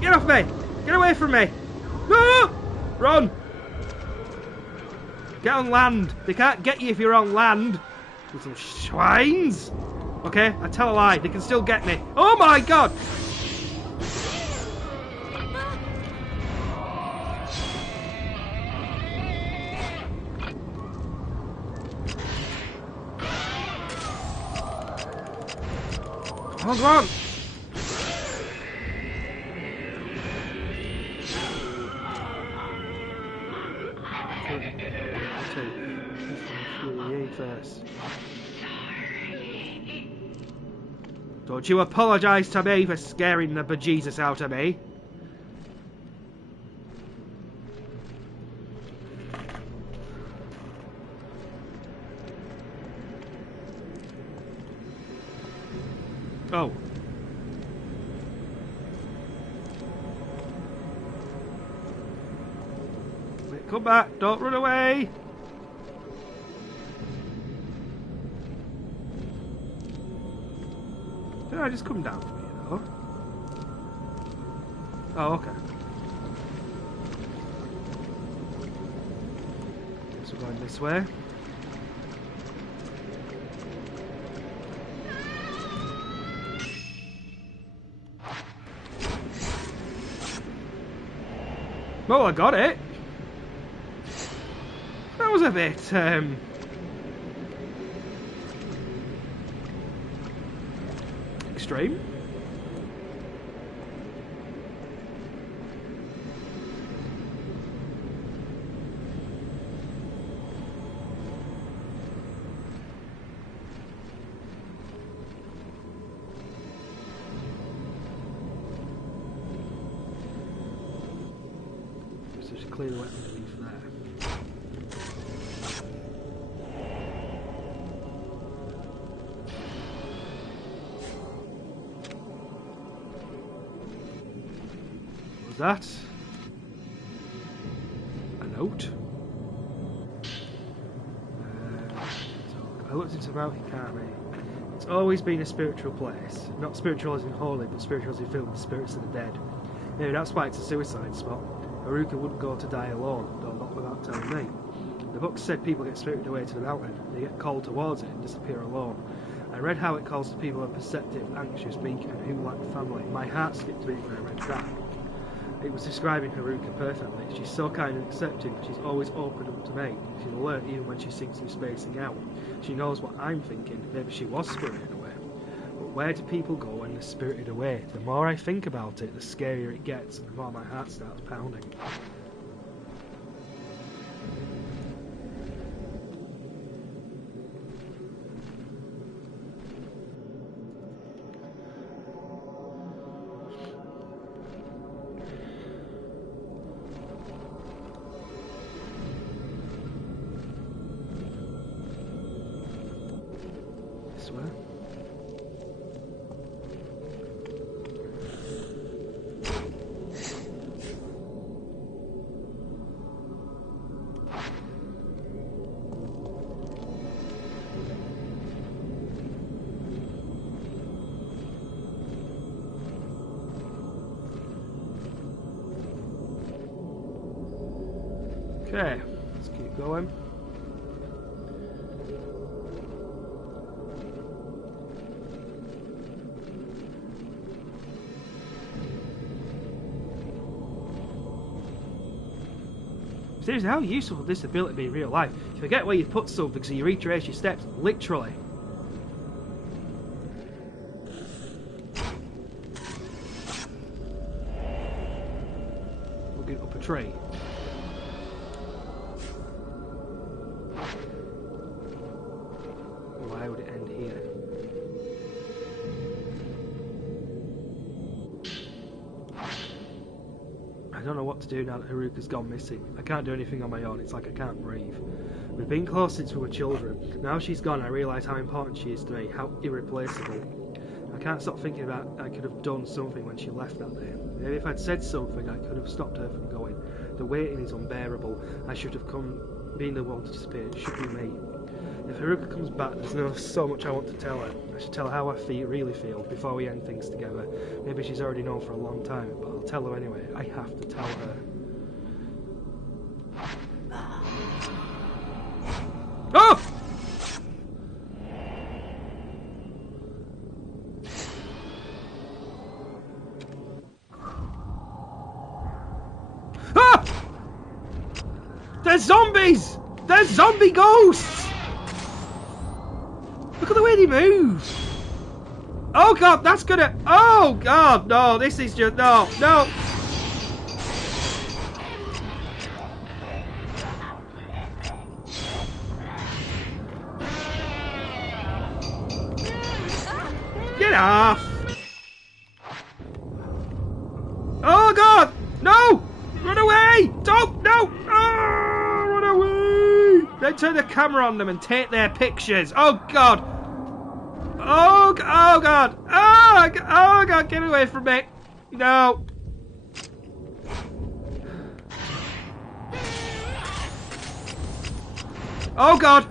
Get off me! Get away from me! No! Run! Get on land! They can't get you if you're on land! Little swines! Okay, I tell a lie, they can still get me. Oh my god! Hold on! First. Don't you apologise to me for scaring the bejesus out of me. Oh. Wait, come back, don't run away. Did I just come down from here though? Oh, okay. So we're going this way. Well, I got it. That was a bit, extreme. So just clear the way underneath there. That a note. So I looked into Mount Hikari. It's always been a spiritual place, not spiritual as in holy, but spiritual as in filled with the spirits of the dead. Maybe that's why it's a suicide spot. Haruka wouldn't go to die alone, though not without telling me. The book said people get spirited away to the mountain. They get called towards it and disappear alone. I read how it calls to people who are perceptive, anxious, weak, and who lack family. My heart skipped a beat when I read that. It was describing Haruka perfectly. She's so kind and accepting, she's always open up to me. She's alert even when she thinks I'm spacing out. She knows what I'm thinking. Maybe she was spirited away. But where do people go when they're spirited away? The more I think about it, the scarier it gets, and the more my heart starts pounding. Okay, let's keep going. Seriously, how useful will this ability be in real life? You forget where you put something so you retrace your steps, literally. Looking up a tree. Why would it end here? I don't know what to do now that Haruka's gone missing. I can't do anything on my own, it's like I can't breathe. We've been close since we were children. Now she's gone, I realise how important she is to me, how irreplaceable. I can't stop thinking about I could have done something when she left that day. Maybe if I'd said something, I could have stopped her from going. The waiting is unbearable. I should have been the one to disappear. It should be me. If Haruka comes back, there's so much I want to tell her. I should tell her how I really feel before we end things together. Maybe she's already known for a long time, but I'll tell her anyway. I have to tell her. Oh! Ah! There's zombies! There's zombie ghosts! Look at the way they move! Oh god, that's gonna... Oh god, no, this is just... No, no! Get off! Oh god! No! Run away! Don't! No! Oh, run away! Then turn the camera on them and take their pictures. Oh god! Oh god! Oh god! Get away from me! No! Oh god!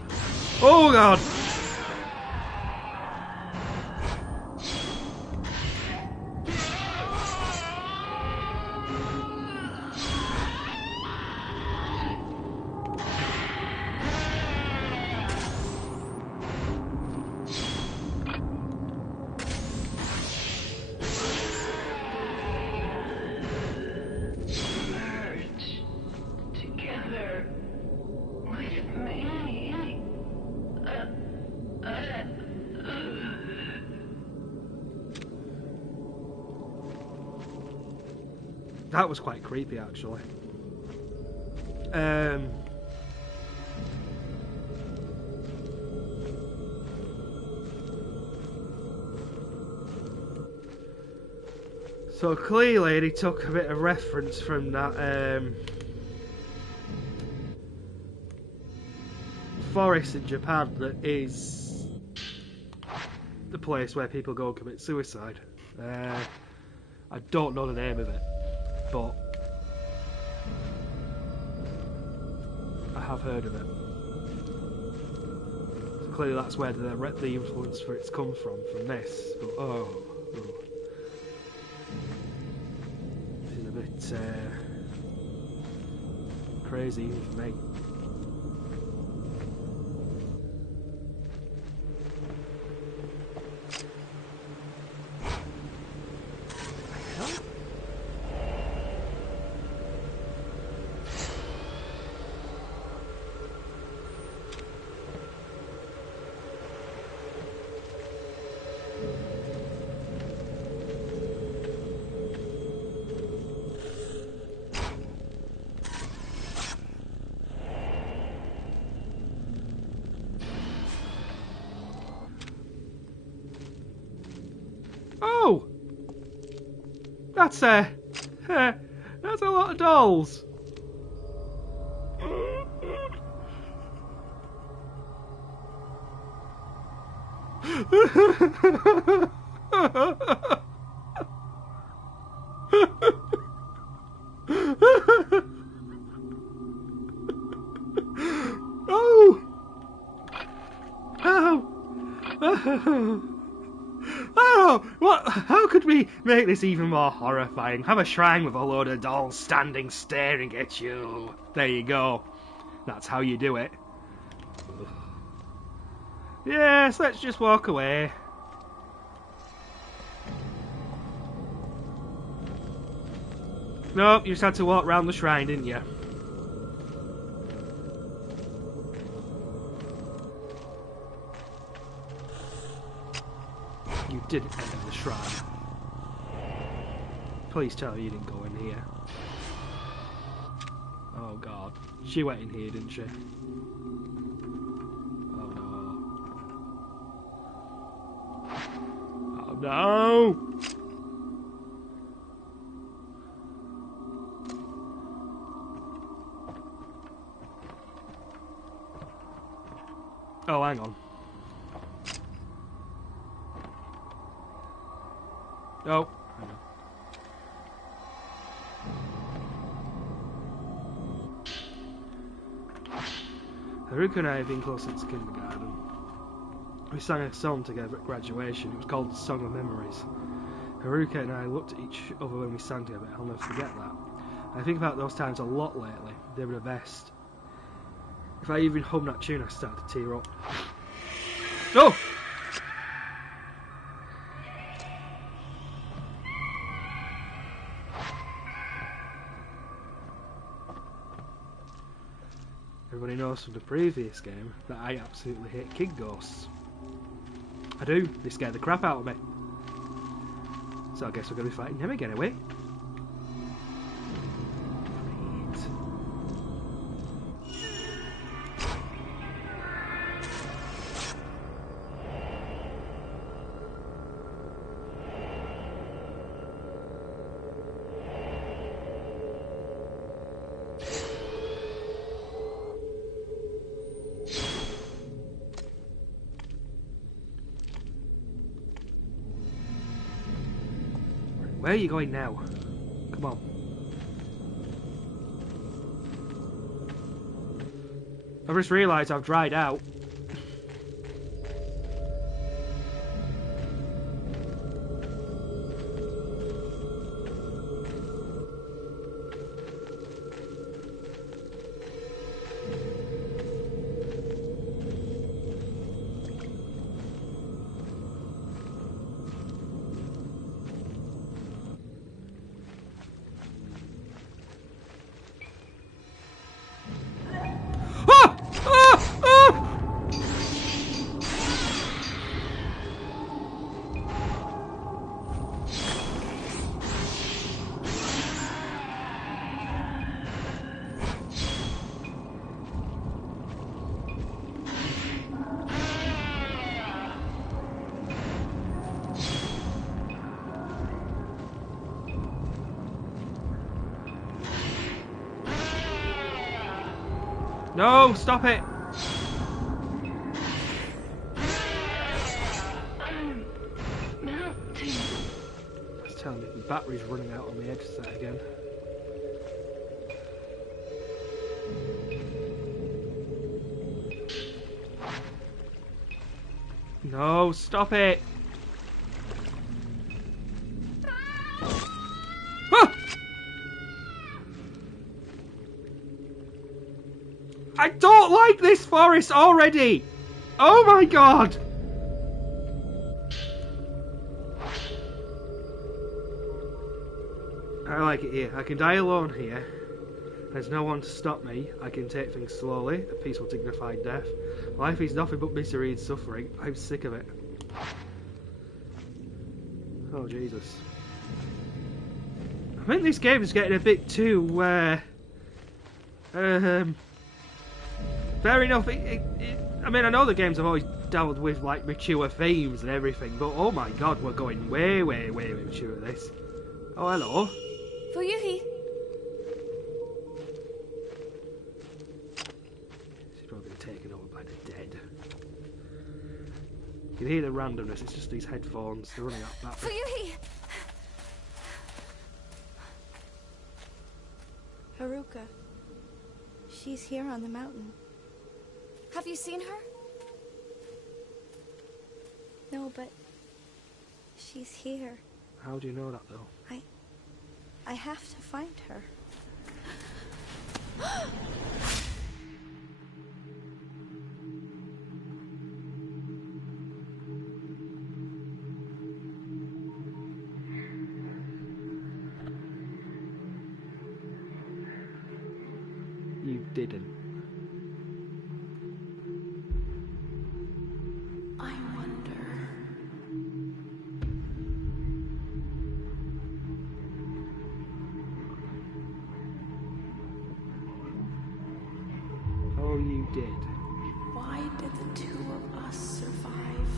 Oh god! That was quite creepy, actually. So clearly they took a bit of reference from that forest in Japan that is the place where people go and commit suicide. I don't know the name of it, but I have heard of it. So clearly that's where the influence for it's come from this. But this is a bit crazy even for me. That's a lot of dolls. Oh! Oh! Oh! What? How could we make this even more horrifying? Have a shrine with a load of dolls standing staring at you. There you go. That's how you do it. Yes, let's just walk away. Nope, you just had to walk round the shrine, didn't you? You didn't enter the shrine. Please tell me you didn't go in here. Oh god. She went in here, didn't she? Oh no. Oh no! Oh, hang on. Oh. Hang on. Haruka and I have been close since kindergarten. We sang a song together at graduation. It was called The Song of Memories. Haruka and I looked at each other when we sang together. I'll never forget that. I think about those times a lot lately. They were the best. If I even hum that tune, I start to tear up. Oh! Everybody knows from the previous game that I absolutely hate kid ghosts. I do. They scare the crap out of me. So I guess we're going to be fighting him again, are we? Where are you going now? Come on. I've just realised I've dried out. No, stop it! It's telling me the battery's running out on the headset again. No, stop it! Ah! I don't like this forest already! Oh my god! I like it here. I can die alone here. There's no one to stop me. I can take things slowly, a peaceful, dignified death. Life is nothing but misery and suffering. I'm sick of it. Oh, Jesus. I think this game is getting a bit too, fair enough. I mean, I know the games have always dealt with, like, mature themes and everything, but oh my god, we're going way, way, way mature with this. Oh, hello. Fuyuhi! She's probably been taken over by the dead. You can hear the randomness, it's just these headphones, they're running out of battery. Fuyuhi! Haruka. She's here on the mountain. Have you seen her? No, but she's here. How do you know that, though? I have to find her. You didn't. I wonder. Oh, you did. Why did the two of us survive?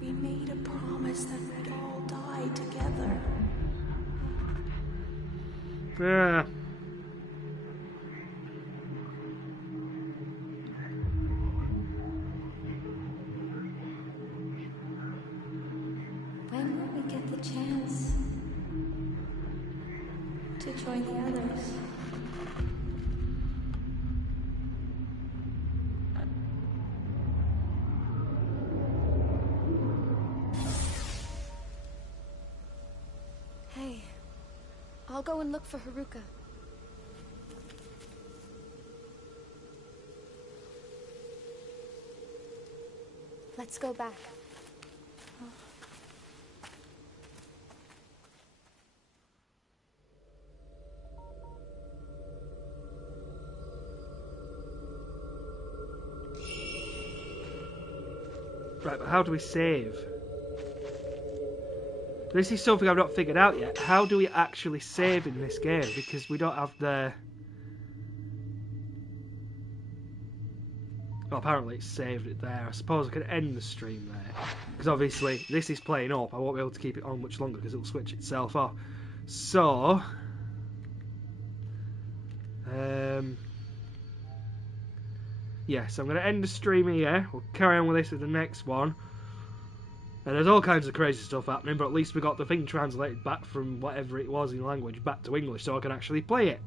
We made a promise that we'd all die together. Yeah. When will we get the chance to join the others? Hey, I'll go and look for Haruka. Let's go back. Right, but how do we save? This is something I've not figured out yet. How do we actually save in this game? Because we don't have the... Well, apparently it's saved it there. I suppose I could end the stream there. Because obviously, this is playing up. I won't be able to keep it on much longer because it'll switch itself off. So... Yes, I'm going to end the stream here. We'll carry on with this with the next one. And there's all kinds of crazy stuff happening, but at least we got the thing translated back from whatever it was in language back to English so I can actually play it.